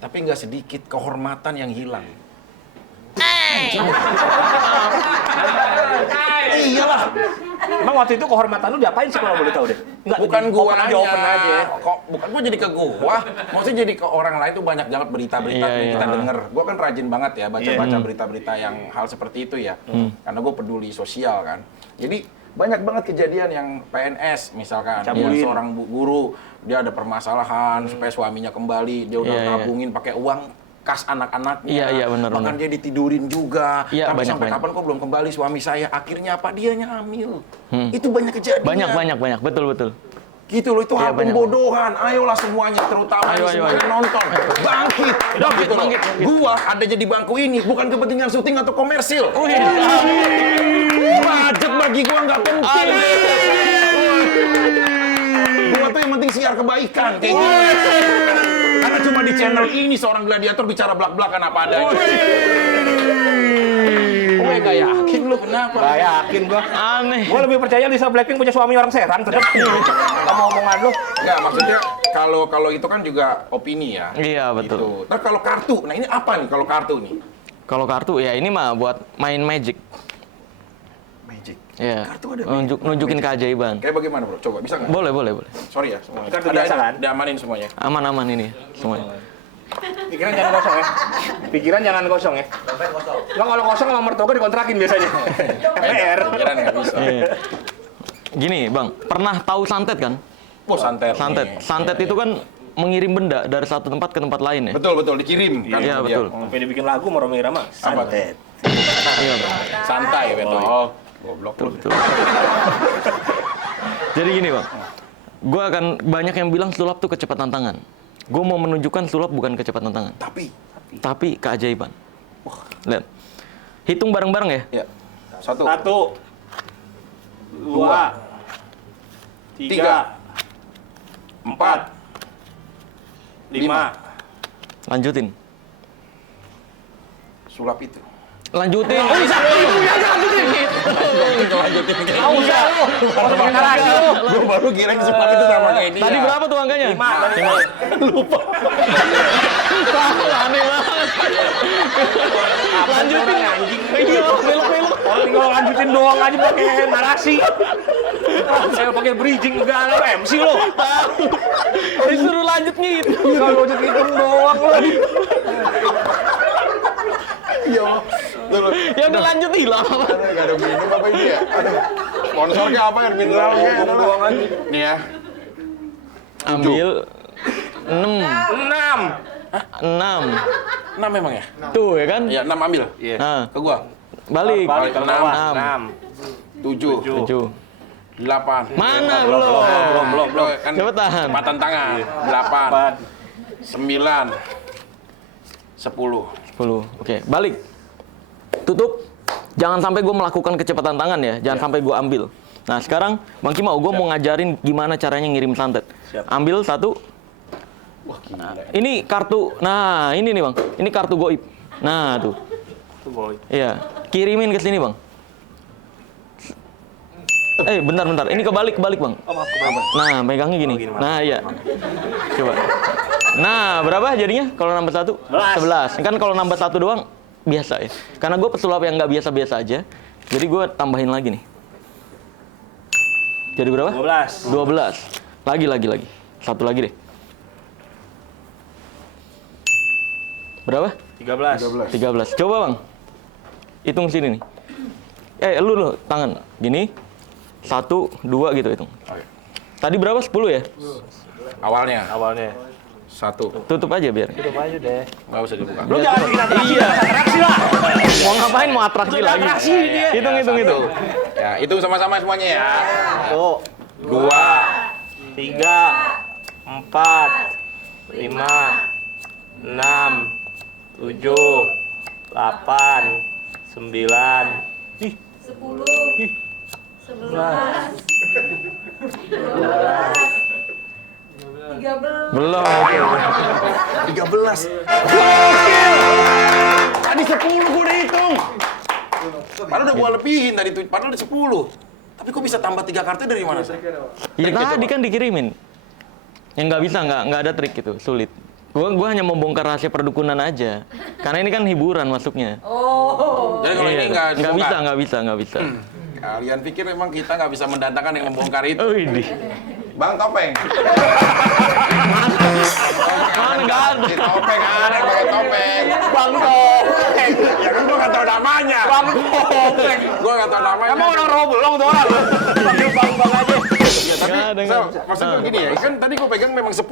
Tapi nggak sedikit kehormatan yang hilang. Iyalah. Emang waktu itu kehormatan lu diapain sih kalau boleh tahu deh? Enggak, Bukan gua open aja. Kok bukan gua jadi ke gua, maksudnya jadi ke orang lain tuh banyak banget berita-berita Iya, yang iya. kita denger. Gua kan rajin banget ya baca-baca Iya. berita-berita yang hal seperti itu ya. Karena gua peduli sosial kan. Jadi banyak banget kejadian yang PNS misalkan, Cabulin. dia seorang guru, dia ada permasalahan supaya suaminya kembali, dia udah Iya, iya. tabungin pakai uang kas anak-anaknya. Iya, iya, benar, Bahkan benar. dia ditidurin juga. Iya, Tapi banyak, sampai banyak. kapan kok belum kembali suami saya? Akhirnya apa? Dianya hamil. Itu banyak kejadian. Banyak. Betul. Gitu loh, itu Iya, hal banyak. pembodohan. Ayolah semuanya, terutama Ayo, yang ayo. nonton. Bangkit. Gitu loh. bangkit. Gua ada jadi bangku ini, bukan kepentingan syuting atau komersil. Budget bagi gua nggak penting. Gua tuh yang penting siar kebaikan. Kayak gitu. Karena cuma di channel ini seorang gladiator bicara belak-belakan apa adanya. Gue nggak yakin lu kenapa? Gak yakin gua. Aneh. Gua lebih percaya Lisa Blackpink punya suami orang Serang tetep. Kamu omongan lu. Nggak, maksudnya kalau itu kan juga opini ya. Iya, betul. Gitu. Nah kalau kartu, nah ini apa nih kalau kartu nih? Kalau kartu ya ini mah buat main magic. Magic. Ya. Kartu ada Nunjukin keajaiban. Kayak bagaimana bro? Coba bisa nggak? Boleh. Sorry ya semuanya. Kartu biasa kan? Diamanin semuanya. Aman ini semuanya. Pikiran jangan kosong ya. Pikiran jangan kosong ya. Lo kalau kosong sama mertua gua dikontrakin biasanya. PR. Pikiran nggak bisa. Iya. Gini, Bang, pernah tahu santet kan? Oh santet. Santet. nih. Santet itu kan mengirim benda dari satu tempat ke tempat lain ya. Betul dikirim kan. Iya, sama dia. betul. Sampai dibikin lagu sama Romi Irama. Santet. Iya, Bang. Santai betul. Oh, goblok lu. Betul. Jadi gini, Bang. Gue akan banyak yang bilang sulap tuh kecepatan tangan. Gue mau menunjukkan sulap bukan kecepatan tangan, tapi keajaiban. Lihat. Hitung bareng-bareng ya. Ya. Satu. 1 2 3 4 5 Lanjutin. Sulap itu. Lanjutin. Oh, bisa. Tahu enggak lu? Kalau pakai narasi lu. Gue baru kira sulap itu sama kayak dia. Tadi berapa tuh angkanya? 5 tadi. Aneh banget. Lanjutin. Anjing. Iya, belok-belok. Kalau tinggal lanjutin doang aja pakai narasi. Saya pakai bridging enggak lu MC lu. Disuruh lanjut gitu. Kalau lanjut hitung doang lu. Ya udah lanjut hilang. Gak ada minum apa ini ya? Aduh. Sponsornya apa ya? Mineralnya doang aja. Nih ya. Ambil 6. 6 6 memang ya? Tuh ya kan? Iya, 6 ambil. Nah, Ke gua. balik. Balik ke bawah. 6. 7, 7. 8. Mana belum? Belum. Kan Coba tahan. Cepatan tangan. 8, 9, 10. 10. Oke, balik. Tutup. Jangan sampai gue melakukan kecepatan tangan ya. Jangan sampai gue ambil. Nah, sekarang Bang Kimau, gue mau ngajarin gimana caranya ngirim santet. Siap. Ambil 1. Wah, gila. Ini kartu. Nah, ini nih, Bang. Ini kartu goib. Nah, tuh. Tuh boy. Iya. Kirimin ke sini, Bang. Bentar. Ini kebalik, Bang. Oh, maaf, kebalik. Nah, pegangnya gini. Oh, gini, Mas. Nah, iya. Coba. Nah, berapa jadinya kalau nambah 1? 11. Kan kalau nambah 1 doang biasa ya. Karena gue pesulap yang nggak biasa-biasa aja. Jadi gue tambahin lagi nih. Jadi berapa? 12. 12. Lagi. Satu lagi deh. Berapa? 13. 13. Coba, Bang. Hitung sini nih. Lu tangan. Gini. 1, 2 gitu hitung. Oke. Tadi berapa? 10 ya? Awalnya Awalnya. 1. Tutup aja biar. Tutup aja deh. Nggak usah dibuka. Lu jangan bikin atraksi. Iya. Atraksi lah. Mau ngapain? Mau atraksi lagi? atraksi dia. Hitung. Ya, hitung sama-sama semuanya ya. 1, 2, 3, 4, 5, 6, 7, 8, 9. Ih, 10, 11, 13. Belum. 13. Tadi 10 gue udah hitung. Padahal udah gue lebihin tadi tuh. Padahal udah 10. Tapi kok bisa tambah 3 kartu dari mana sih? Ya tadi kan dikirimin. Yang nggak bisa, nggak ada trik itu, sulit. Gua hanya membongkar rahasia perdukunan aja. Karena ini kan hiburan masuknya. Oh. Jadi kalau ini nggak dibongkar. Nggak bisa. Kalian pikir memang kita nggak bisa mendatangkan yang membongkar itu? Oh ini. Bang Topeng. Mana nggak ada? Si Topeng ada pakai topeng. Bang Topeng. Ya kan gua nggak tahu namanya. Bang Topeng. Gua nggak tahu namanya. Emang orang roh belum tuh orang? Panggil bang aja. Ya, tapi Nggak ada, Sal, nggak ada. maksudnya gini ya, kan tadi gua pegang memang 10.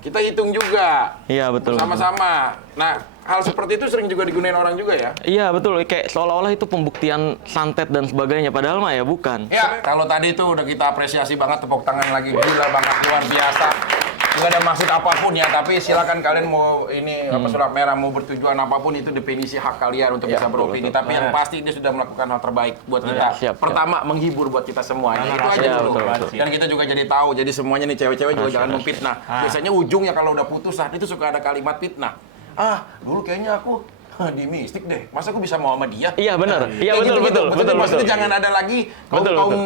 Kita hitung juga. Iya betul. Sama-sama. Nah, hal seperti itu sering juga digunain orang juga ya? Iya betul. Kayak seolah-olah itu pembuktian santet dan sebagainya. Padahal mah ya bukan. Ya, kalau tadi itu udah kita apresiasi banget, tepuk tangan lagi, gila banget, luar biasa. Nggak ada maksud apapun ya, tapi silakan kalian mau ini apa sulap merah mau bertujuan apapun itu definisi hak kalian untuk Ya, bisa beropini. betul. Tapi yang pasti dia sudah melakukan hal terbaik buat kita. siap. Pertama menghibur buat kita semua. Itu aja Ya, dulu. betul. Dan kita juga jadi tahu. Jadi semuanya nih cewek-cewek juga jangan memfitnah. Biasanya ujungnya kalau udah putus saat itu suka ada kalimat fitnah. Dulu kayaknya aku di mistik deh. Masa aku bisa mau sama dia? Iya benar. Iya Kayak betul gitu-gitu. betul. Maksudnya, maksudnya jangan ada lagi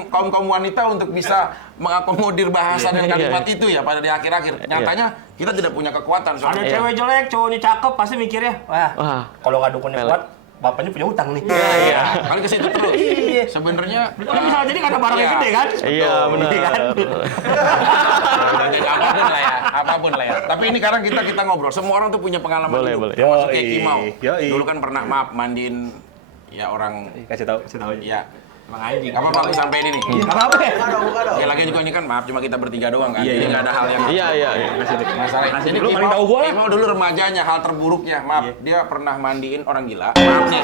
kaum wanita untuk bisa mengakomodir bahasa dan Iya, kalimat iya. itu ya pada di akhir-akhir. Nyatanya kita tidak punya kekuatan Ada soalnya. cewek jelek, cowoknya cakep, pasti mikirnya, wah, Wah. kalau nggak dukunnya Pelek. kuat, bapaknya punya utang nih. Iya. Kali ke situ terus. Iya. Sebenarnya Kan bisa jadi karena barangnya Iya. gede kan? Iya benar. Iya kan? apapun lah ya. Tapi ini sekarang kita ngobrol. Semua orang tuh punya pengalaman Boleh, hidup. boleh. Termasuk kayak Yoi. Kimau. Yoi. Dulu kan pernah mandiin ya orang Kasih tahu aja. ya. Emang anjing. Apa Pak aku sampai ini nih? Nggak apa-apa ya? Ya lagi juga ini kan maaf cuma kita bertiga doang kan. Jadi nggak ada hal yang Iya. masalah. Jadi Lu paling tahu gua lah. Kimau dulu remajanya hal terburuknya. Maaf, dia pernah mandiin orang gila. Maaf nih,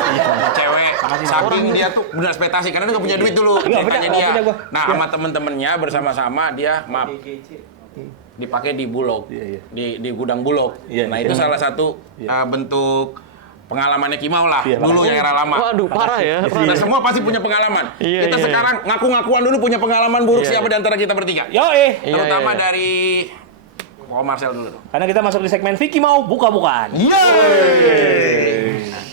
cewek. Saking dia tuh benar ekspektasi karena dia nggak punya duit dulu. Nggak punya, Ceritanya nggak dia. punya gua. Nah, sama temen-temennya bersama-sama dia maaf dipakai di Bulog, di gudang Bulog. Iya, Nah iya. itu salah satu bentuk pengalamannya Kimau lah Iya, dulu yang era lama. Waduh parah ya. Kita semua pasti punya pengalaman. Iya, Kita iya, sekarang ngaku-ngakuan dulu punya pengalaman buruk Iya, siapa iya. di antara kita bertiga. Yoi. Iya, Terutama iya. dari Marcel dulu dong. Karena kita masuk di segmen Vicky mau buka-bukaan.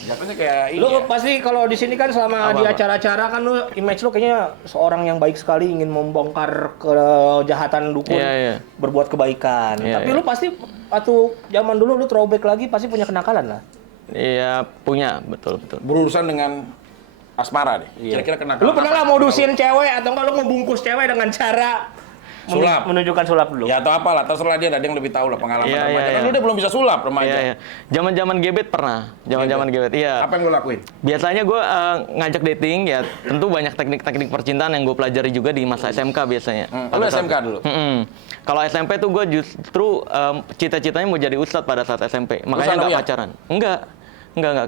Jatuhnya kayak ini. Lu ya. pasti kalau di sini kan selama di Apa-apa? acara-acara kan lu image lu kayaknya seorang yang baik sekali ingin membongkar kejahatan dukun, Iya, iya. berbuat kebaikan. Iya, Tapi iya. lu pasti waktu zaman dulu lu throwback lagi pasti punya kenakalan lah. Iya punya betul. Berurusan dengan asmara deh. Kira-kira kenapa? Lu pernah nggak modusin cewek atau enggak lu ngebungkus cewek dengan cara Sulap. menunjukkan sulap dulu? Ya atau apalah, terserah dia, ada yang lebih tahu lah pengalaman Iya, remaja. iya, Kan iya. dia belum bisa sulap remaja. Iya iya. Zaman gebet pernah. Zaman gebet. Iya. Apa yang lu lakuin? Biasanya gue ngajak dating ya tentu banyak teknik-teknik percintaan yang gue pelajari juga di masa SMK biasanya. Lu SMK dulu? Kalau SMP tuh gue justru cita-citanya mau jadi ustadz pada saat SMP. Makanya nggak sanawiyah? pacaran. Enggak.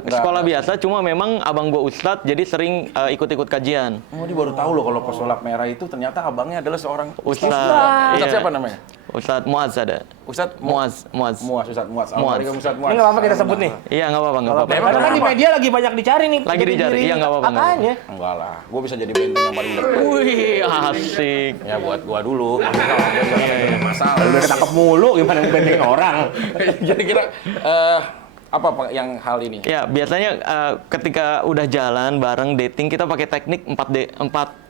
Sekolah biasa, cuma memang abang gue ustadz jadi sering ikut-ikut kajian. Oh, dia baru tahu loh kalau pesulap merah itu ternyata abangnya adalah seorang Ustadz. Ustadz Iya. siapa namanya? Ustadz Muaz ada. Ustadz Muaz. Muaz, Ustadz Muaz. Muaz. Assalamualaikum Ustadz Muaz. Ini nggak apa-apa kita sebut nih. Iya nggak apa-apa, nggak apa-apa. Karena kan di media lagi banyak dicari nih. Lagi dicari, iya, nggak apa-apa, nggak Apaan apa-apa. ya? Enggak lah, gua bisa jadi benteng yang paling dekat. Wih, asik. Ya buat gua dulu. Masalah. Lu udah ketangkep mulu gimana ngebentengin orang. Jadi kira yang hal ini? Ya, biasanya ketika udah jalan bareng dating kita pakai teknik 4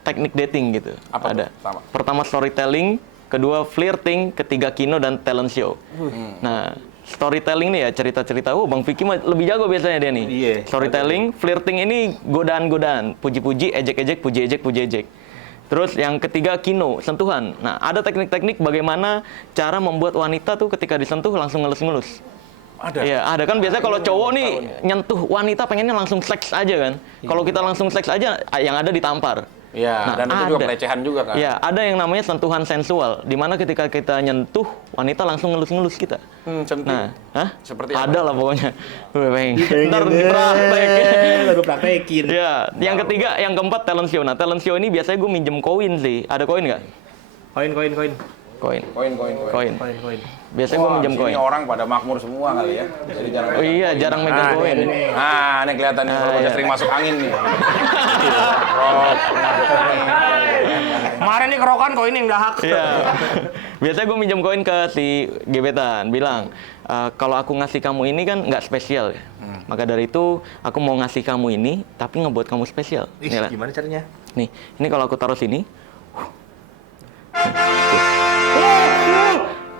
teknik dating gitu. Apa tuh? Ada. Sama. Pertama storytelling, kedua flirting, ketiga kino dan talent show. Nah, storytelling nih ya cerita-cerita. Bang Vicky mah lebih jago biasanya dia nih. Iya. Storytelling, flirting ini godaan-godaan, puji-puji, ejek-ejek, puji-ejek, puji-ejek. Terus yang ketiga kino, sentuhan. Nah, ada teknik-teknik bagaimana cara membuat wanita tuh ketika disentuh langsung ngelus-ngelus. Ada. Iya, ada kan biasanya kalau cowok nih nyentuh wanita pengennya langsung seks aja kan. Kalau kita langsung seks aja yang ada ditampar. Iya, Nah, dan itu juga pelecehan juga kan? Iya, ada yang namanya sentuhan sensual, di mana ketika kita nyentuh, wanita langsung ngelus-ngelus kita. Sentuh. Nah, Seperti apa? ada lah pokoknya. Ntar dipraktek. Lalu praktekin. Ya, yang ketiga, yang keempat talent show. Nah, talent show ini biasanya gue minjem koin sih. Ada koin nggak? Koin. Koin. Koin. Biasanya gue minjem koin. Ini orang pada makmur semua kali ya. Jadi jarang. Oh iya, jarang megang koin. Nah, ini kelihatan nih kalau iya. sering masuk angin nih. Kemarin nih kerokan koin yang dahak. Iya. Biasanya gue minjem koin ke si gebetan, bilang, kalau aku ngasih kamu ini kan nggak spesial ya. Maka dari itu, aku mau ngasih kamu ini, tapi ngebuat kamu spesial. Nih, lah. Gimana caranya? Nih, ini kalau aku taruh sini.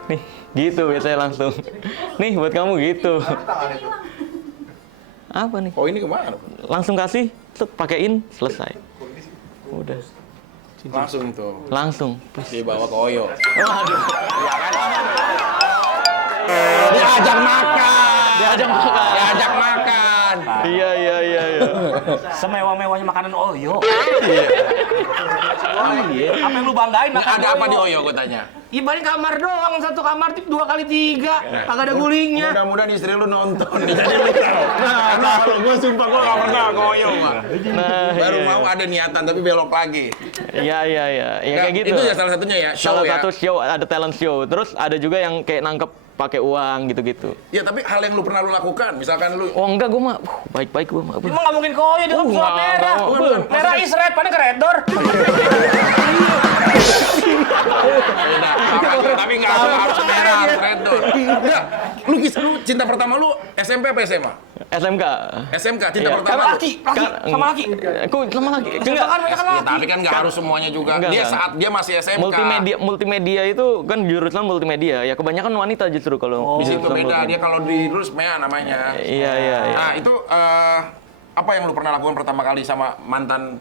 Nih, gitu biasanya langsung. Nih, buat kamu gitu. Apa nih? Oh, ini kemana? Langsung kasih, set, pakein, selesai. Udah. Langsung tuh. Langsung. Dibawa ke Oyo. Waduh. Diajak makan. Diajak makan. Diajak makan. Iya. Semewah-mewahnya makanan Oyo. Apa yang lu banggain makan Ada apa di Oyo, gue tanya? Ibaratnya kamar doang, satu kamar 2 kali 3, kagak ada gulingnya. Mudah-mudahan istri lu nonton. Jadi lu tahu. Nah, kalau gue sumpah gue gak pernah ke Oyo, Pak. Nah, Baru iya. mau ada niatan, tapi belok lagi. Iya. Ya Nah, kayak gitu. Itu ya salah satunya ya, show Salah ya. satu show, ada talent show. Terus ada juga yang kayak nangkep pakai uang gitu-gitu. Ya, tapi hal yang lu pernah lu lakukan, misalkan lu... Oh enggak, gue mah baik-baik gue mah. Emang nggak mungkin ke Oyo, dia kan pesawat nggak merah. mau. Merah is red, mana ke red door? Beda. Tapi nggak harus merah, harus red door. Enggak, lu cinta pertama lu SMP apa SMA? SMK. SMK, cinta Iya. pertama. Laki, sama laki. Aku sama laki. Kan Enggak. mereka kan Ya, laki. tapi kan nggak harus semuanya juga. Enggak, Dia enggak. saat dia masih SMK. Multimedia itu kan jurusan multimedia. Ya kebanyakan wanita justru kalau Di situ jurusan beda. multimedia. Dia kalau di lulus MEA namanya. Iya. Nah, itu apa yang lu pernah lakukan pertama kali sama mantan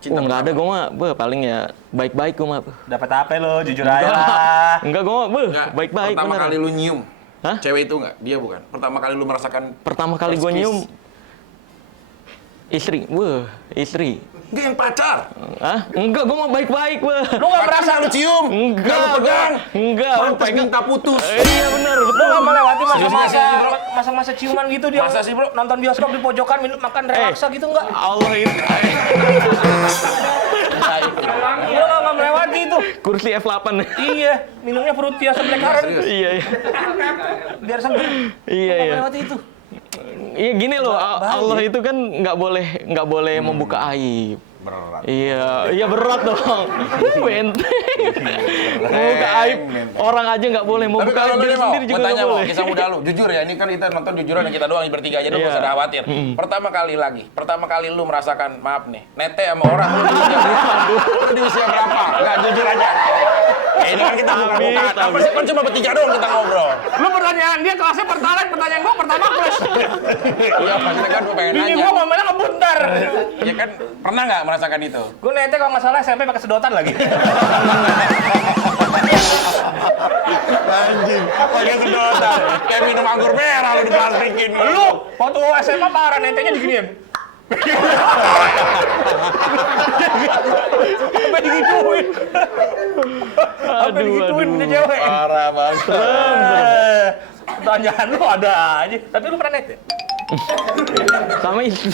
cinta? Enggak ada, gue mah paling ya baik-baik gue mah. Dapat apa lo? Jujur aja lah. Enggak, gue mah Enggak, baik-baik pertama beneran. kali lu nyium. Hah? Cewek itu enggak? Dia bukan. Pertama kali lu merasakan Pertama kali gue first kiss. nyium istri. Istri. Enggak yang pacar. Hah? Enggak, gue mau baik-baik, Lu nggak merasa lu cium? Enggak, lu pegang? Enggak, lu Pantes minta putus. Iya benar, Lu betul. nggak melewati Serius sih, bro? masa-masa ciuman gitu dia Masa sih, bro? nonton bioskop di pojokan makan relaksa gitu nggak? Allah itu. Lu nggak melewati itu. Kursi F8. Iya, minumnya Fruity Black Currant. Iya. Biar seger. Iya. Nggak melewati itu. Iya gini loh, Allah itu kan nggak boleh membuka aib. Berat. Iya berat dong. Benteng. Membuka aib orang aja nggak boleh, Tapi membuka kalau aib lu diri nih mau, sendiri gue juga nggak tanya mau, boleh. kisah muda lu, jujur ya, ini kan kita nonton jujuran yang kita doang, bertiga aja, lu Iya. gak usah khawatir. Pertama kali lagi, pertama kali lu merasakan, maaf nih, nete sama orang, lu di usia berapa? Enggak, jujur aja. Ya ini kan kita buka-bukaan, apa sih, kan cuma bertiga doang kita ngobrol. Lu pertanyaan dia kelasnya pertalite, pertanyaan gua pertama plus. Iya, pasti kan gue pengen Bini nanya. gua ngomongnya ngebuntar. Ya kan, pernah nggak merasakan itu? Gua nete kalau nggak salah SMP pakai sedotan lagi. Anjing, pakai sedotan. Kayak minum anggur merah lu diplastikin. Lu waktu SMA parah netenya diginiin. Sampai digituin. Sampai digituin punya cewek. Parah banget. Pertanyaan lu ada aja. Tapi lu pernah net ya? Sama istri.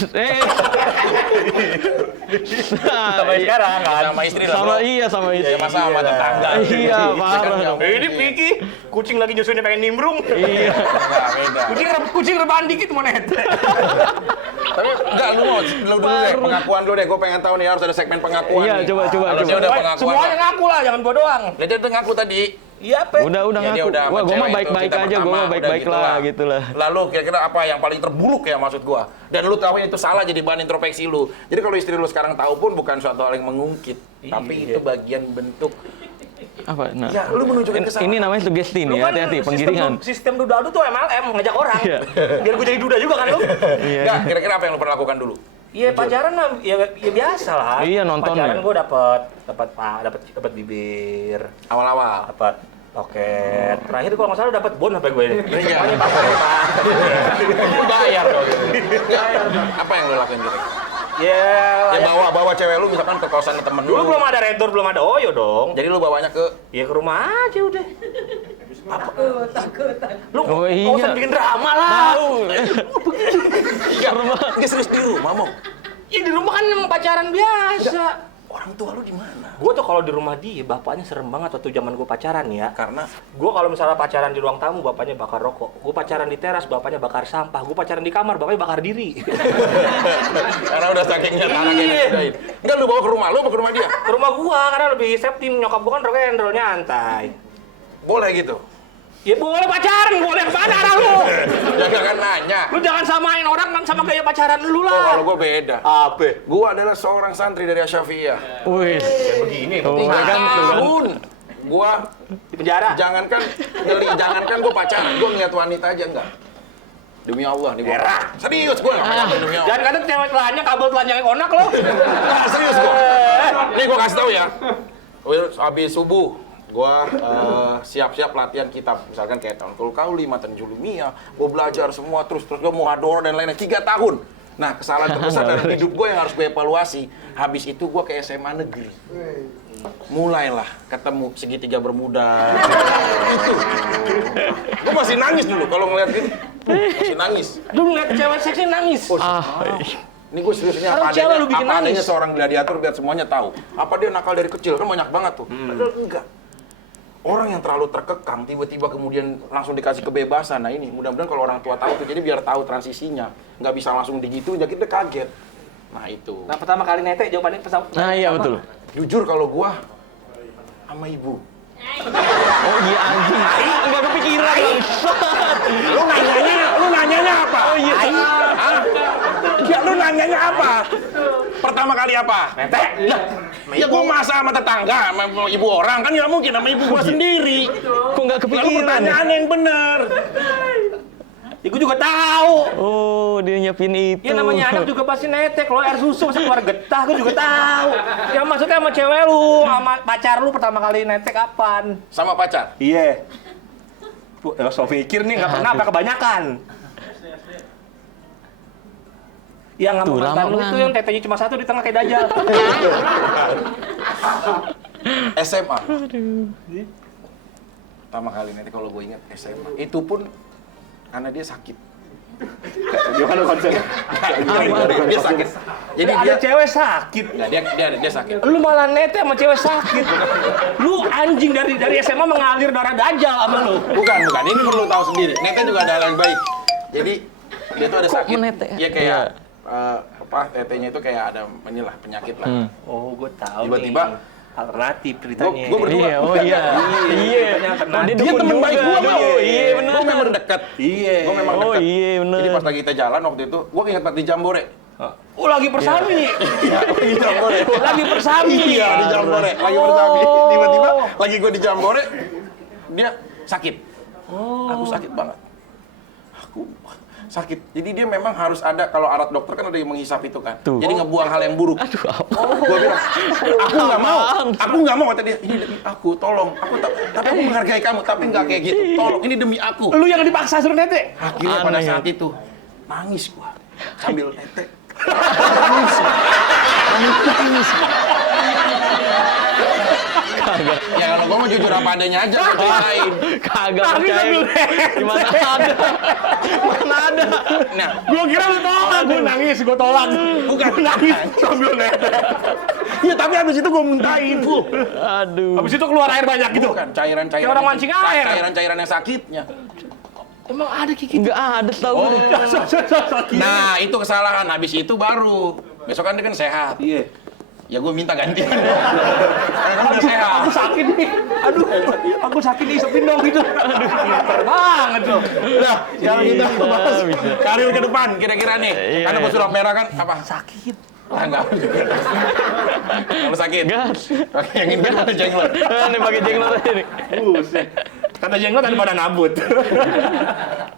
Sampai sekarang kan? Sama istri lah, Sama bro. iya sama istri. Ya masa sama tetangga. Iya, parah dong. Ini Piki, kucing lagi nyusunnya pengen nimbrung. Iya. Beda. Kucing rebahan dikit mau net. Tapi enggak, lu dulu deh, pengakuan dulu deh. Gue pengen tahu nih, harus ada segmen pengakuan Iya, nih. coba. Harusnya udah pengakuan. Semuanya ngaku lah, jangan gua doang. Dia ngaku tadi, Iya, Pe. Udah Ya, dia ngaku. udah sama Wah, gue mah cewek itu, baik-baik kita aja, gue pertama, mah udah baik-baik gitu lah, gitu lah. Lalu kira-kira apa yang paling terburuk ya maksud gua? Dan lu tahu itu salah jadi bahan introspeksi lu. Jadi kalau istri lu sekarang tahu pun bukan suatu hal yang mengungkit, tapi itu bagian bentuk. Apa? Nah, Ya, lu menunjukkan kesalahan. ini namanya sugesti nih, Lu kan hati-hati, penggiringan. Sistem duda tuh MLM, ngajak orang. Iya. Biar gue jadi duda juga kan lu. Iya. Enggak, kira-kira apa yang lu pernah lakukan dulu? Iya, pacaran mah ya biasa lah. Iya, nonton Pacaran ya. gue dapat bibir, Awal-awal. dapat loket. Terakhir kalau nggak salah dapat bon apa gue. Iya. Pokoknya pacarnya, Pak. Lu bayar kalau gitu. Apa yang lu lakuin kira-kira? Ya, Ya bawa cewek lu misalkan ke kosan temen lu. dulu belum ada redor, belum ada oyo dong. Jadi lu bawanya ke Ya ke rumah aja udah. Takut. Lu Oh, nggak iya. usah bikin drama lah. Enggak serius di rumah, Mom. Ya di rumah kan emang pacaran biasa. Orang tua lu di mana? Gue tuh kalau di rumah dia, bapaknya serem banget waktu zaman gue pacaran ya. Karena Gue kalau misalnya pacaran di ruang tamu, bapaknya bakar rokok. Gue pacaran di teras, bapaknya bakar sampah. Gue pacaran di kamar, bapaknya bakar diri. karena udah saking nyata anaknya Iya. disudahin. Enggak lu bawa ke rumah lu apa ke rumah dia? Ke rumah gue, karena lebih safety. Nyokap gue kan rock and roll nyantai. Boleh gitu. Ya boleh pacaran, boleh kemana arah lu? Jangan kan nanya. Lu jangan samain orang kan sama gaya pacaran lu Oh, kalau lah. gue beda. Apa? Gua adalah seorang santri dari Asyafiyah. Wih. Begini, Oh, kan Tahun. Gua di penjara. jangankan gua pacaran, gua ngeliat wanita aja enggak. Demi Allah nih gua. Merah. Serius gua enggak demi Allah. Jangan kata cewek telanjang, kabel telanjangnya konak lo. Nah, serius gua. Nih gua kasih tahu ya. Habis subuh gua siap-siap latihan kitab, misalkan kayak tahun Kauli, Matan Julumiyah, gua belajar semua terus gua mau hador dan lain-lain 3 tahun. Nah, kesalahan terbesar dalam hidup gua yang harus gua evaluasi. Habis itu gua ke SMA negeri. Mulailah ketemu segitiga bermuda. Itu. Gua masih nangis dulu kalau ngeliat gitu. Masih nangis. Lu ngeliat cewek seksi nangis. Ini gue serius, ini Kalau apa cewek lu adanya, bikin apa adanya nangis. seorang gladiator biar semuanya tahu. Apa dia nakal dari kecil, kan banyak banget tuh. Padahal enggak. Orang yang terlalu terkekang, tiba-tiba kemudian langsung dikasih kebebasan. Nah ini, mudah-mudahan kalau orang tua tahu tuh, jadi biar tahu transisinya. Nggak bisa langsung digituin, jadi kita kaget. Nah itu. Nah pertama kali netek jawabannya pesawat. Nah, iya betul. Jujur kalau gua sama ibu. Oh iya anjing. Enggak kepikiran bangsat. Lu nanyanya apa? Oh iya. Ya lu nanyanya apa? Pertama kali apa? Netek. Ya gua masa sama tetangga, sama ibu orang, kan nggak mungkin sama ibu gua sendiri. Kok enggak Lalu kepikiran? pertanyaan yang benar. Ya gue juga tahu. Oh, dia nyiapin itu. Ya namanya anak juga pasti netek. Lo air susu masa keluar getah, gue juga tahu. Ya maksudnya sama cewek lu, sama pacar lu pertama kali netek kapan? Sama pacar? Iya. Bu, ya so pikir nih nggak pernah apa kebanyakan. Yang nggak Tuh, mantan lama lu itu banget. yang tetenya cuma satu di tengah kayak dajal. SMA. Pertama kali nanti kalau gue ingat SMA. Itu pun karena dia sakit. Gimana konsepnya? Dia sakit. Jadi Ada dia cewek sakit. Nah, dia sakit. Lu malah netek sama cewek sakit. Lu anjing dari SMA mengalir darah dajal sama lu. Bukan. Ini perlu tahu sendiri. Nete juga ada hal yang baik. Jadi dia tuh ada Kok sakit. menetek? Iya kayak tetenya itu kayak ada inilah penyakit lah. Oh, gue tahu. Tiba-tiba nih. Alternatif ceritanya. Gua berdua. Iya, oh iya. Iya. Alternatif. Dia Dia dukun teman baik juga. gua, Iya, Bang. iya benar. Gua memang dekat. Iya. Gua memang Oh dekat. iya benar. Jadi pas lagi kita jalan waktu itu, gua ingat pas di Jambore. Oh, lagi persami. Di Jambore. Lagi persami. Iya, di Jambore. Lagi bersami. Tiba-tiba lagi gua di Jambore, dia sakit. Aku sakit banget. Aku sakit. Jadi dia memang harus ada, kalau alat dokter kan ada yang menghisap itu kan. Tuh. Jadi ngebuang hal yang buruk. Aduh, apa? Gua bilang, aku nggak mau. Aku nggak mau, kata dia. Ini demi aku, tolong. Tapi aku menghargai kamu, tapi nggak kayak gitu. Tolong, ini demi aku. Lu yang dipaksa suruh netek. Akhirnya pada Aneh. saat itu nangis gua sambil netek. Ya kalau gua mau jujur apa adanya aja gua ceritain. Kagak Nangis percaya. sambil Gimana ada? Mana ada? Nah, Gua kira lu tolak, gua nangis, gua tolak. bukan Nangis sambil netek. ya tapi habis itu gua muntahin. Aduh. Habis itu keluar air banyak gitu. Bukan cairan-cairan. Kayak orang mancing air. Cairan-cairan yang sakitnya. Emang ada kayak gitu? Enggak ada setahu gue. Sakit. Nah, itu kesalahan. Habis itu baru. Besok kan dia kan sehat. Iya. Ya gue minta gantian. Kamu udah sehat. Aku sakit nih. Aduh, aku sakit nih, isepin dong gitu. Aduh, pinter banget loh. Nah, sekarang kita bahas bisa. karir ke depan kira-kira nih. Iya, Karena iya. pesulap merah kan apa? Sakit. Ah, enggak. Kamu sakit? Gas. Oke, yang ini ada jenglot. Nih pakai jenglot aja nih. Buset. Kata jenglot daripada nabut.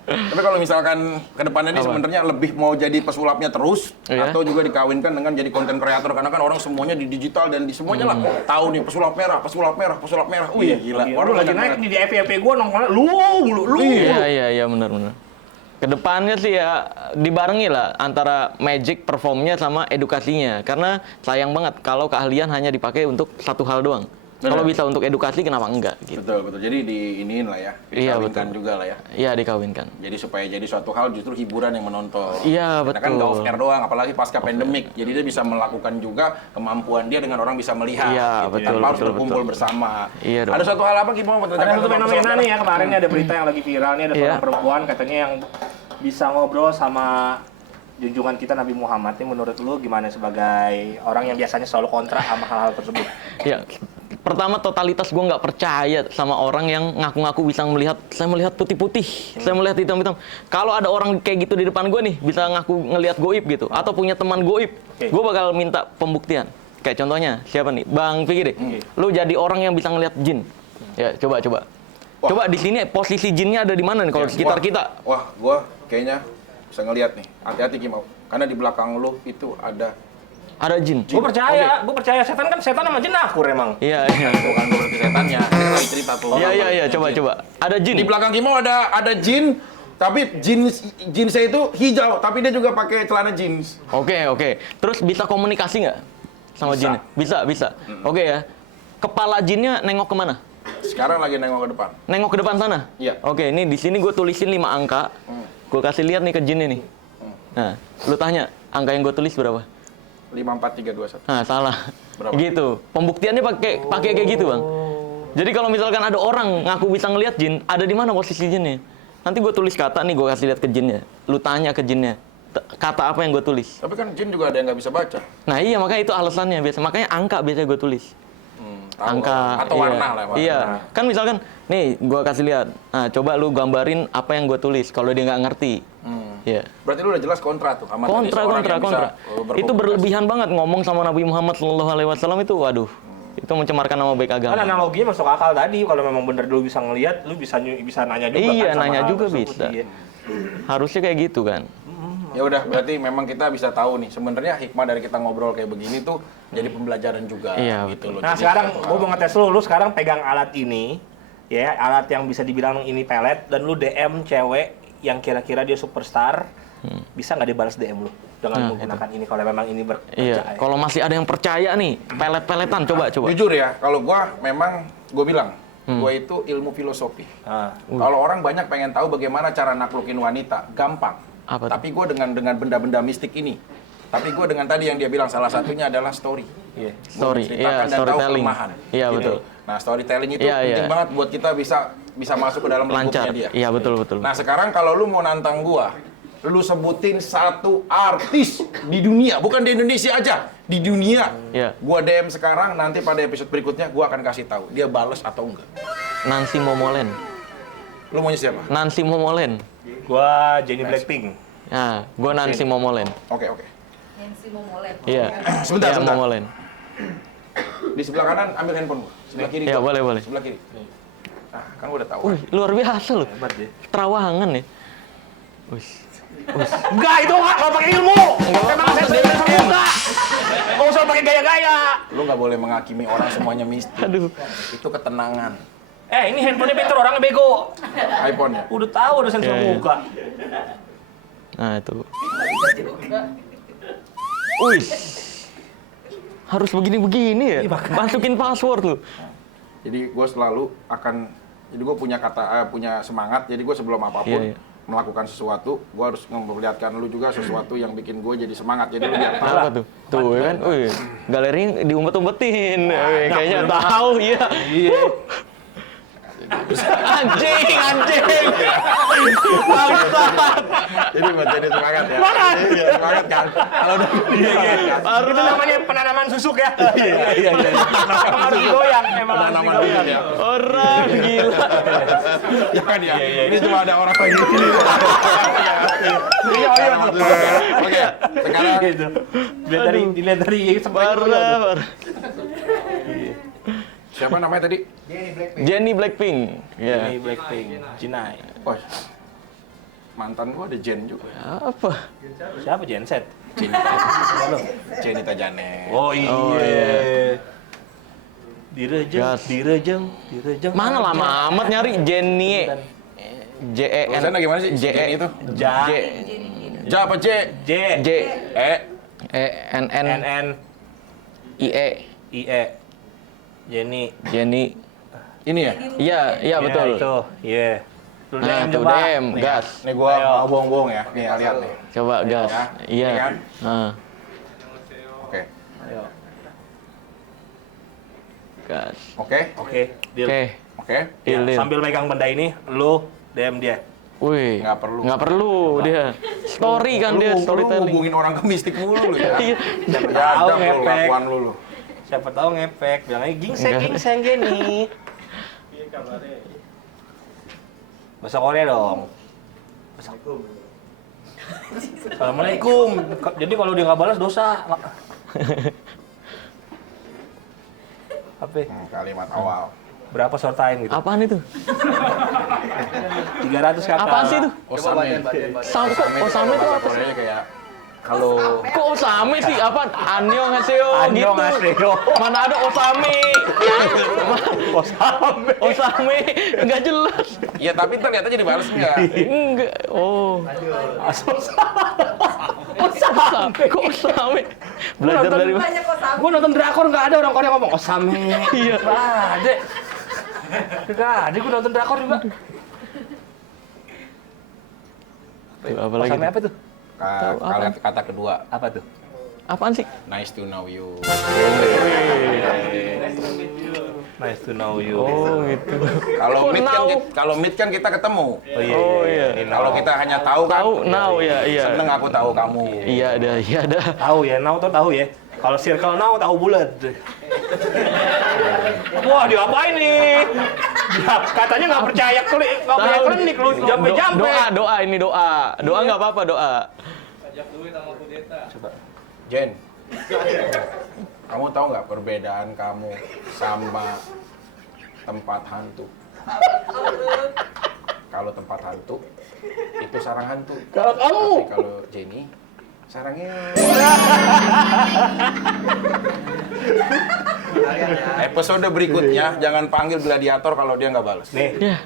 Tapi kalau misalkan ke depannya ini Apa? sebenarnya lebih mau jadi pesulapnya terus Iya. atau juga dikawinkan dengan jadi konten kreator karena kan orang semuanya di digital dan di semuanya lah tahu nih pesulap merah, pesulap merah, pesulap merah. Wih, gila. Orang lagi banyak naik banget. nih di FYP gue nongkrong lu mulu. Iya benar. Kedepannya sih ya dibarengi lah antara magic performnya sama edukasinya. Karena sayang banget kalau keahlian hanya dipakai untuk satu hal doang. Benar. Kalau bisa untuk edukasi kenapa enggak gitu. Betul. Jadi diiniin lah ya, Iya, dikawinkan betul. juga lah ya. Iya dikawinkan. Jadi supaya jadi suatu hal justru hiburan yang menonton. Iya, Karena kan betul. nggak off air doang, apalagi pasca pandemik. Jadi dia bisa melakukan juga kemampuan dia dengan orang bisa melihat. Iya, betul, Tanpa harus betul, berkumpul betul. bersama. Iya dong. Ada suatu hal apa gimana mau Ada satu fenomena nih ya, kemarin nih ada berita yang lagi viral nih, ada Iya. seorang perempuan katanya yang bisa ngobrol sama junjungan kita Nabi Muhammad. Ini menurut lu gimana sebagai orang yang biasanya selalu kontra sama hal-hal tersebut? Ya, pertama totalitas gue nggak percaya sama orang yang ngaku-ngaku bisa melihat, saya melihat putih-putih, saya melihat hitam-hitam. Kalau ada orang kayak gitu di depan gue nih, bisa ngaku ngelihat goib gitu, atau punya teman goib, Oke. gue bakal minta pembuktian. Kayak contohnya, siapa nih? Bang Fikri deh. Lu jadi orang yang bisa ngelihat jin. Ya, coba. Wah. Coba di sini posisi jinnya ada di mana nih kalau di sekitar kita? Wah, gua kayaknya bisa ngelihat nih. Hati-hati Kimau. Karena di belakang lu itu ada Ada jin. Gue percaya setan kan setan sama jin akur emang. Iya. bukan gua berarti setannya. Ini kan lagi cerita tuh. Iya, coba. Ada jin. Di belakang Kimau ada jin, tapi jin saya itu hijau, tapi dia juga pakai celana jeans. Oke. Terus bisa komunikasi nggak sama Bisa. jinnya? Bisa. Oke ya. Kepala jinnya nengok kemana? Sekarang lagi nengok ke depan. Nengok ke depan sana? Iya. Oke, ini di sini gue tulisin 5 angka. Gue kasih lihat nih ke jinnya nih. Nah, lu tanya, angka yang gue tulis berapa? 54321. Nah, salah. Berapa? Gitu. Pembuktiannya pakai kayak gitu, Bang. Jadi kalau misalkan ada orang ngaku bisa ngelihat jin, ada di mana posisi jinnya? Nanti gue tulis kata nih, gue kasih lihat ke jinnya. Lu tanya ke jinnya, kata apa yang gue tulis. Tapi kan jin juga ada yang nggak bisa baca. Nah iya, makanya itu alasannya biasa. Makanya angka biasanya gue tulis. Tahu Angka atau iya. warna lah. Warna. Iya, kan misalkan nih gue kasih lihat. Nah, coba lu gambarin apa yang gue tulis kalau dia nggak ngerti. Iya. Berarti lu udah jelas kontra tuh sama tadi seorang yang bisa, Kontra. berkomunikasi. Itu berlebihan banget ngomong sama Nabi Muhammad SAW itu, waduh. Itu mencemarkan nama baik agama. Kan analoginya masuk akal tadi, kalau memang bener lu bisa ngelihat, lu bisa nanya juga Iya, kan sama nanya hal juga tersebut, bisa. iya. Harusnya kayak gitu kan. Ya udah, berarti memang kita bisa tahu nih sebenarnya hikmah dari kita ngobrol kayak begini tuh jadi pembelajaran juga Iya, gitu loh. Nah Jadi sekarang satu gue hal. mau ngetes lu sekarang pegang alat ini, ya alat yang bisa dibilang ini pelet, dan lu DM cewek yang kira-kira dia superstar, bisa nggak dibalas DM lu dengan Nah, menggunakan ini kalau memang ini Iya, berpercaya? kalau masih ada yang percaya nih, pelet-peletan coba. Jujur ya, kalau gua memang gua bilang gua itu ilmu filosofi. Ah. Kalau orang banyak pengen tahu bagaimana cara naklukin wanita, gampang. Apa tuh? Tapi gua dengan benda-benda mistik ini. Tapi gua dengan tadi yang dia bilang salah satunya adalah story. Iya. Gua Story, menceritakan iya, dan tahu storytelling. kelemahan. Iya, Gitu. betul. Nah, storytelling itu Iya, penting iya. banget buat kita bisa masuk ke dalam Lancar. lingkupnya dia. Iya, betul. Nah, sekarang kalau lu mau nantang gua, lu sebutin satu artis di dunia, bukan di Indonesia aja, di dunia. Iya. Gua DM sekarang, nanti pada episode berikutnya gua akan kasih tahu dia bales atau enggak. Nancy Momolen. Lu maunya siapa? Nancy Momolen. Gua Jennie Blackpink. Nah, gue Nancy Momolen. Oke. Nancy Momolen. Iya. Sebentar, Iya, sebentar. Momolen. Di sebelah kanan ambil handphone gua. Sebelah kiri. Iya, gua. boleh. Sebelah kiri. Nah, kan gua udah tahu. Wih, luar biasa loh. Hebat deh. Terawangan ya. Wih. Enggak, itu nggak pakai ilmu. Memang saya sering terbuka. Nggak usah pakai gaya-gaya. Lu nggak boleh menghakimi orang semuanya mistis. Aduh. Itu ketenangan. Ini handphonenya pinter, orangnya bego. iPhone ya. Udah tahu udah sensor Iya, iya. muka. Nah, itu. Wih. Harus begini-begini ya? Masukin password lu. Jadi gue selalu akan, jadi gue punya semangat. Jadi gue sebelum apapun Iya, iya. melakukan sesuatu, gue harus memperlihatkan lu juga sesuatu yang bikin gue jadi semangat. Jadi lu biar tahu. Apa tuh? Tuh ya kan? Wih, galeri diumpet-umpetin. Wih, kayaknya tahu, iya. Anjing. Bangsat. Jadi buat jadi semangat ya. Iya, semangat kan. Kalau udah Itu namanya penanaman susuk ya. Iya. Emang harus digoyang, penanaman bibit ya. Orang gila. Jangan ya. Ini cuma ada orang kayak gini. Oke, sekarang Gitu. Dilihat dari Parah. siapa namanya tadi? Jennie Blackpink. Ya. Ini Blackpink, Jinai. Oh, mantan gua ada Jen juga. Apa? Siapa Genset? Jenita Janet. Oh iya. Oh, iya. Direjeng, Gas. direjeng. Mana lama amat nyari Jennie. Jen. Tulisannya gimana sih? Jen itu? Ja. Ja apa J? J. J. E. N NN. IE. IE. Jenny. Jennie. Ini ya? Iya betul. Ya, itu. Iya. Lu Nah, DM tuh coba. DM, Nih. gas. Nih gua mau bohong-bohong ya. Nih, lihat nih. Coba gas. Ya. Iya. Ini kan? Nah, Oke. Ayo. gas. Oke. Oke, deal. Oke. Oke. Ya, Deal. sambil megang benda ini, lu DM dia. Wih. Nggak perlu. Nggak perlu dia. Story kan dia, Lu storytelling. hubungin orang ke mistik mulu lu ya. Iya. Siapa Ya, tahu ada lu ngepek. lakuan lu. Siapa tahu ngepek. Bilangnya gingseng, Enggak. gingseng Jenny. Bahasa Korea dong. Assalamualaikum. Jadi kalau dia nggak balas dosa. Apa? Kalimat awal. Berapa short time gitu? Apaan itu? 300 kakak. Apaan sih itu? Osame. Osame itu apa sih? Koreanya kayak kalau Kok Osame sih? Apaan? Annyeonghaseyo gitu. Annyeonghaseyo. Mana ada Osame? Osame. Osame nggak jelas. ya tapi ntar lihat aja dibales enggak. Enggak. Oh. Osame. Kok Osame? Belajar dari mana? Banyak kok sama. Gua nonton drakor nggak ada orang Korea ngomong Osame. Iya. Nggak ada. Nggak ada. Gua nonton drakor juga. Tuh, apa lagi? Osame tuh? apa tuh? Kalian kata kedua, Apa tuh? Apaan sih? nice to know you. Nice to know you. Oh gitu. Kalau meet kan kita ketemu. Oh iya. Kalau kita hanya tahu kan, Tahu now ya, iya. seneng aku tahu kamu. Iya ada. Tahu ya, now tuh tahu ya. Kalau circle now tahu bulat. Wah, diapain nih? Ya, katanya nggak percaya klinik lu jampe-jampe. Doa ini doa. Doa nggak apa-apa doa. Jen, kamu tahu nggak perbedaan kamu sama tempat hantu? Kalau tempat hantu itu sarang hantu. Kalau kamu Tapi kalau Jenny sarangnya. Episode berikutnya jangan panggil gladiator kalau dia nggak balas. nih. Ya.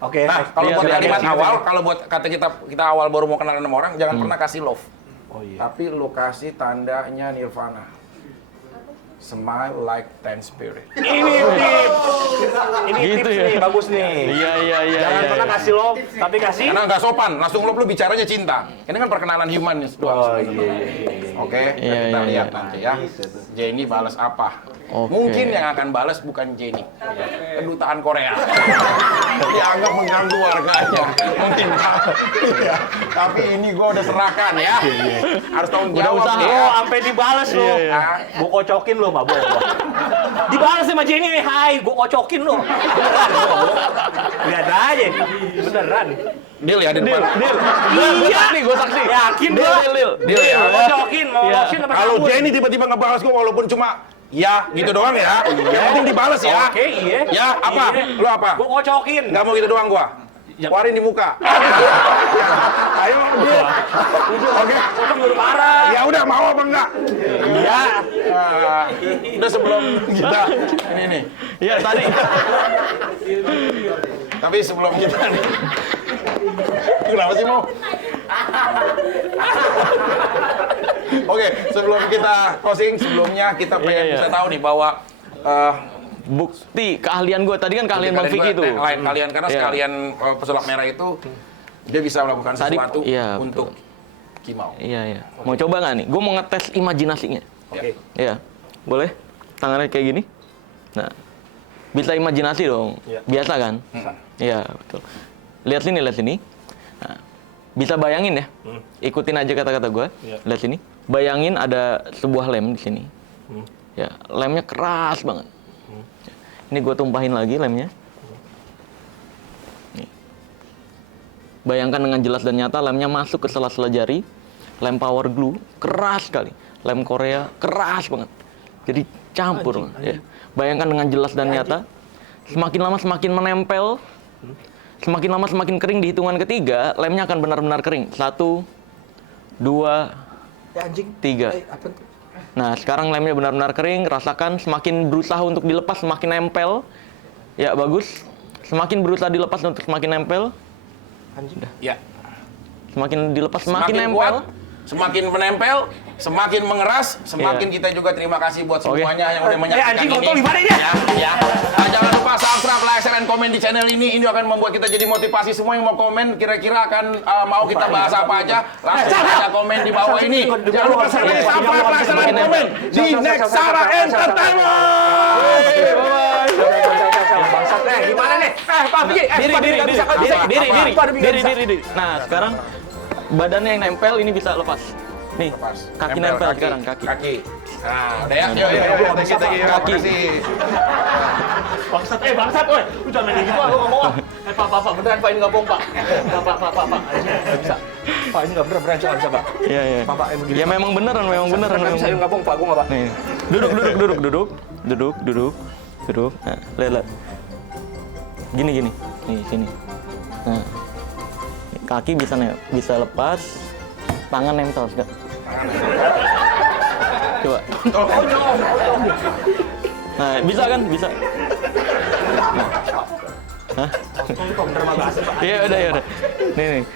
Oke. Nah, kalau Iya, buat silakan. kalimat awal, kalau buat kata kita awal baru mau kenalan sama orang, jangan pernah kasih love. Oh iya. Tapi lo kasih tandanya Nirvana. Smile like Ten Spirit. Ini tips. Ini Gitu tips ya? nih, bagus nih. Iya. Jangan pernah kasih love, tapi kasih. Karena nggak sopan, langsung love lu bicaranya cinta. Ini kan perkenalan human doang. Oh sebenarnya. iya. Oke, Iya, kita iya, lihat iya. nanti ya. Jenny balas apa? Oke. Mungkin yang akan balas bukan Jenny, kedutaan Korea. Dianggap mengganggu warganya. Mungkin. Iya. Tapi ini gua udah serahkan ya. Harus tanggung Udah jawab. usaha. ya. Oh, sampai dibalas lo. Iya, iya. Gua kocokin lo, mabok. Dibalas sama Jenny, hai, gua kocokin lo. Lihat aja, beneran. Deal ya di depan. Iya. Gue saksi. Yakin Deal, gua. deal. Deal ya. Mau kocokin, mau Iya. loksin apa Kalau kabur? Jenny tiba-tiba ngebahas gua walaupun cuma ya gitu doang ya. Yang penting dibales ya. Oke, iya. Ya, apa? Iya. Lu apa? Gua kocokin. Nggak mau gitu doang gua. Keluarin di muka. Ayo, deal. Oke. Kocok baru parah. Ya udah mau apa enggak? Iya. Udah sebelum kita ini nih. Iya tadi. Tapi sebelum kita nih. Kenapa sih mau? Oke, sebelum kita closing, sebelumnya kita pengen Iya, iya. bisa tahu nih bahwa Bukti keahlian gue tadi kan keahlian Bang Vicky tuh. lain kalian karena Iya. sekalian pesulap merah itu dia bisa melakukan Tadi, sesuatu iya, untuk Kimau. Iya. Mau coba nggak nih? Gue mau ngetes imajinasinya. Oke. Iya. Boleh? Tangannya kayak gini. Nah, bisa imajinasi dong. Iya. Biasa kan? Iya, betul. Lihat sini. Nah, Bisa bayangin ya, ikutin aja kata-kata gue. Iya. Lihat sini. Bayangin ada sebuah lem di sini. Ya, lemnya keras banget. Ini gue tumpahin lagi lemnya. Nih. Bayangkan dengan jelas dan nyata lemnya masuk ke sela-sela jari. Lem power glue keras sekali. Lem Korea keras banget. Jadi campur. Ya. Bayangkan dengan jelas dan nyata. Semakin lama semakin menempel. Semakin lama semakin kering. Di hitungan ketiga lemnya akan benar-benar kering. 1, 2, 3. Nah, sekarang lemnya benar-benar kering, rasakan semakin berusaha untuk dilepas semakin nempel. Ya, bagus. Semakin berusaha dilepas untuk semakin nempel. Ya. Semakin dilepas semakin Semakin nempel. kuat, semakin menempel, semakin mengeras, semakin kita juga terima kasih buat semuanya yang udah menyaksikan anjing, ini. kontol gimana ya? Ya. Nah, jangan lupa subscribe, like, share, dan komen di channel ini. Ini akan membuat kita jadi motivasi. Semua yang mau komen kira-kira akan mau kita bahas apa aja. Langsung aja komen di bawah ini. Jangan lupa subscribe, like, share, dan komen di Nexara Entertainment. Bangsat, gimana nih? Pak Biji, Diri. Nah, sekarang badannya yang nempel ini bisa lepas. Nih, kaki nempel sekarang, kaki. Nah, udah ya. Yuk. Kaki. Bangsat, woi. Lu jangan main gitu, lu ngomong. Pak, beneran Pak ini nggak bohong, Pak. Pak. Nggak bisa. Pak ini nggak beneran, nggak bisa, Pak. Iya. Pak, begini. Ya memang beneran. Nggak bisa, nggak bohong, Pak. Gua nggak, Pak. Nih. Duduk. Nah, lihat. Gini. Nih, sini. Nah. Kaki bisa lepas, tangan nempel juga. Coba. Nah, bisa kan? Bisa. Nah. Hah? Iya, udah. Nih.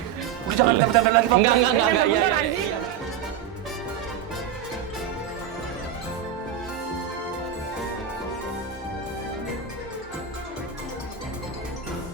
Udah jangan tempel lagi, Pak. Enggak. Iya.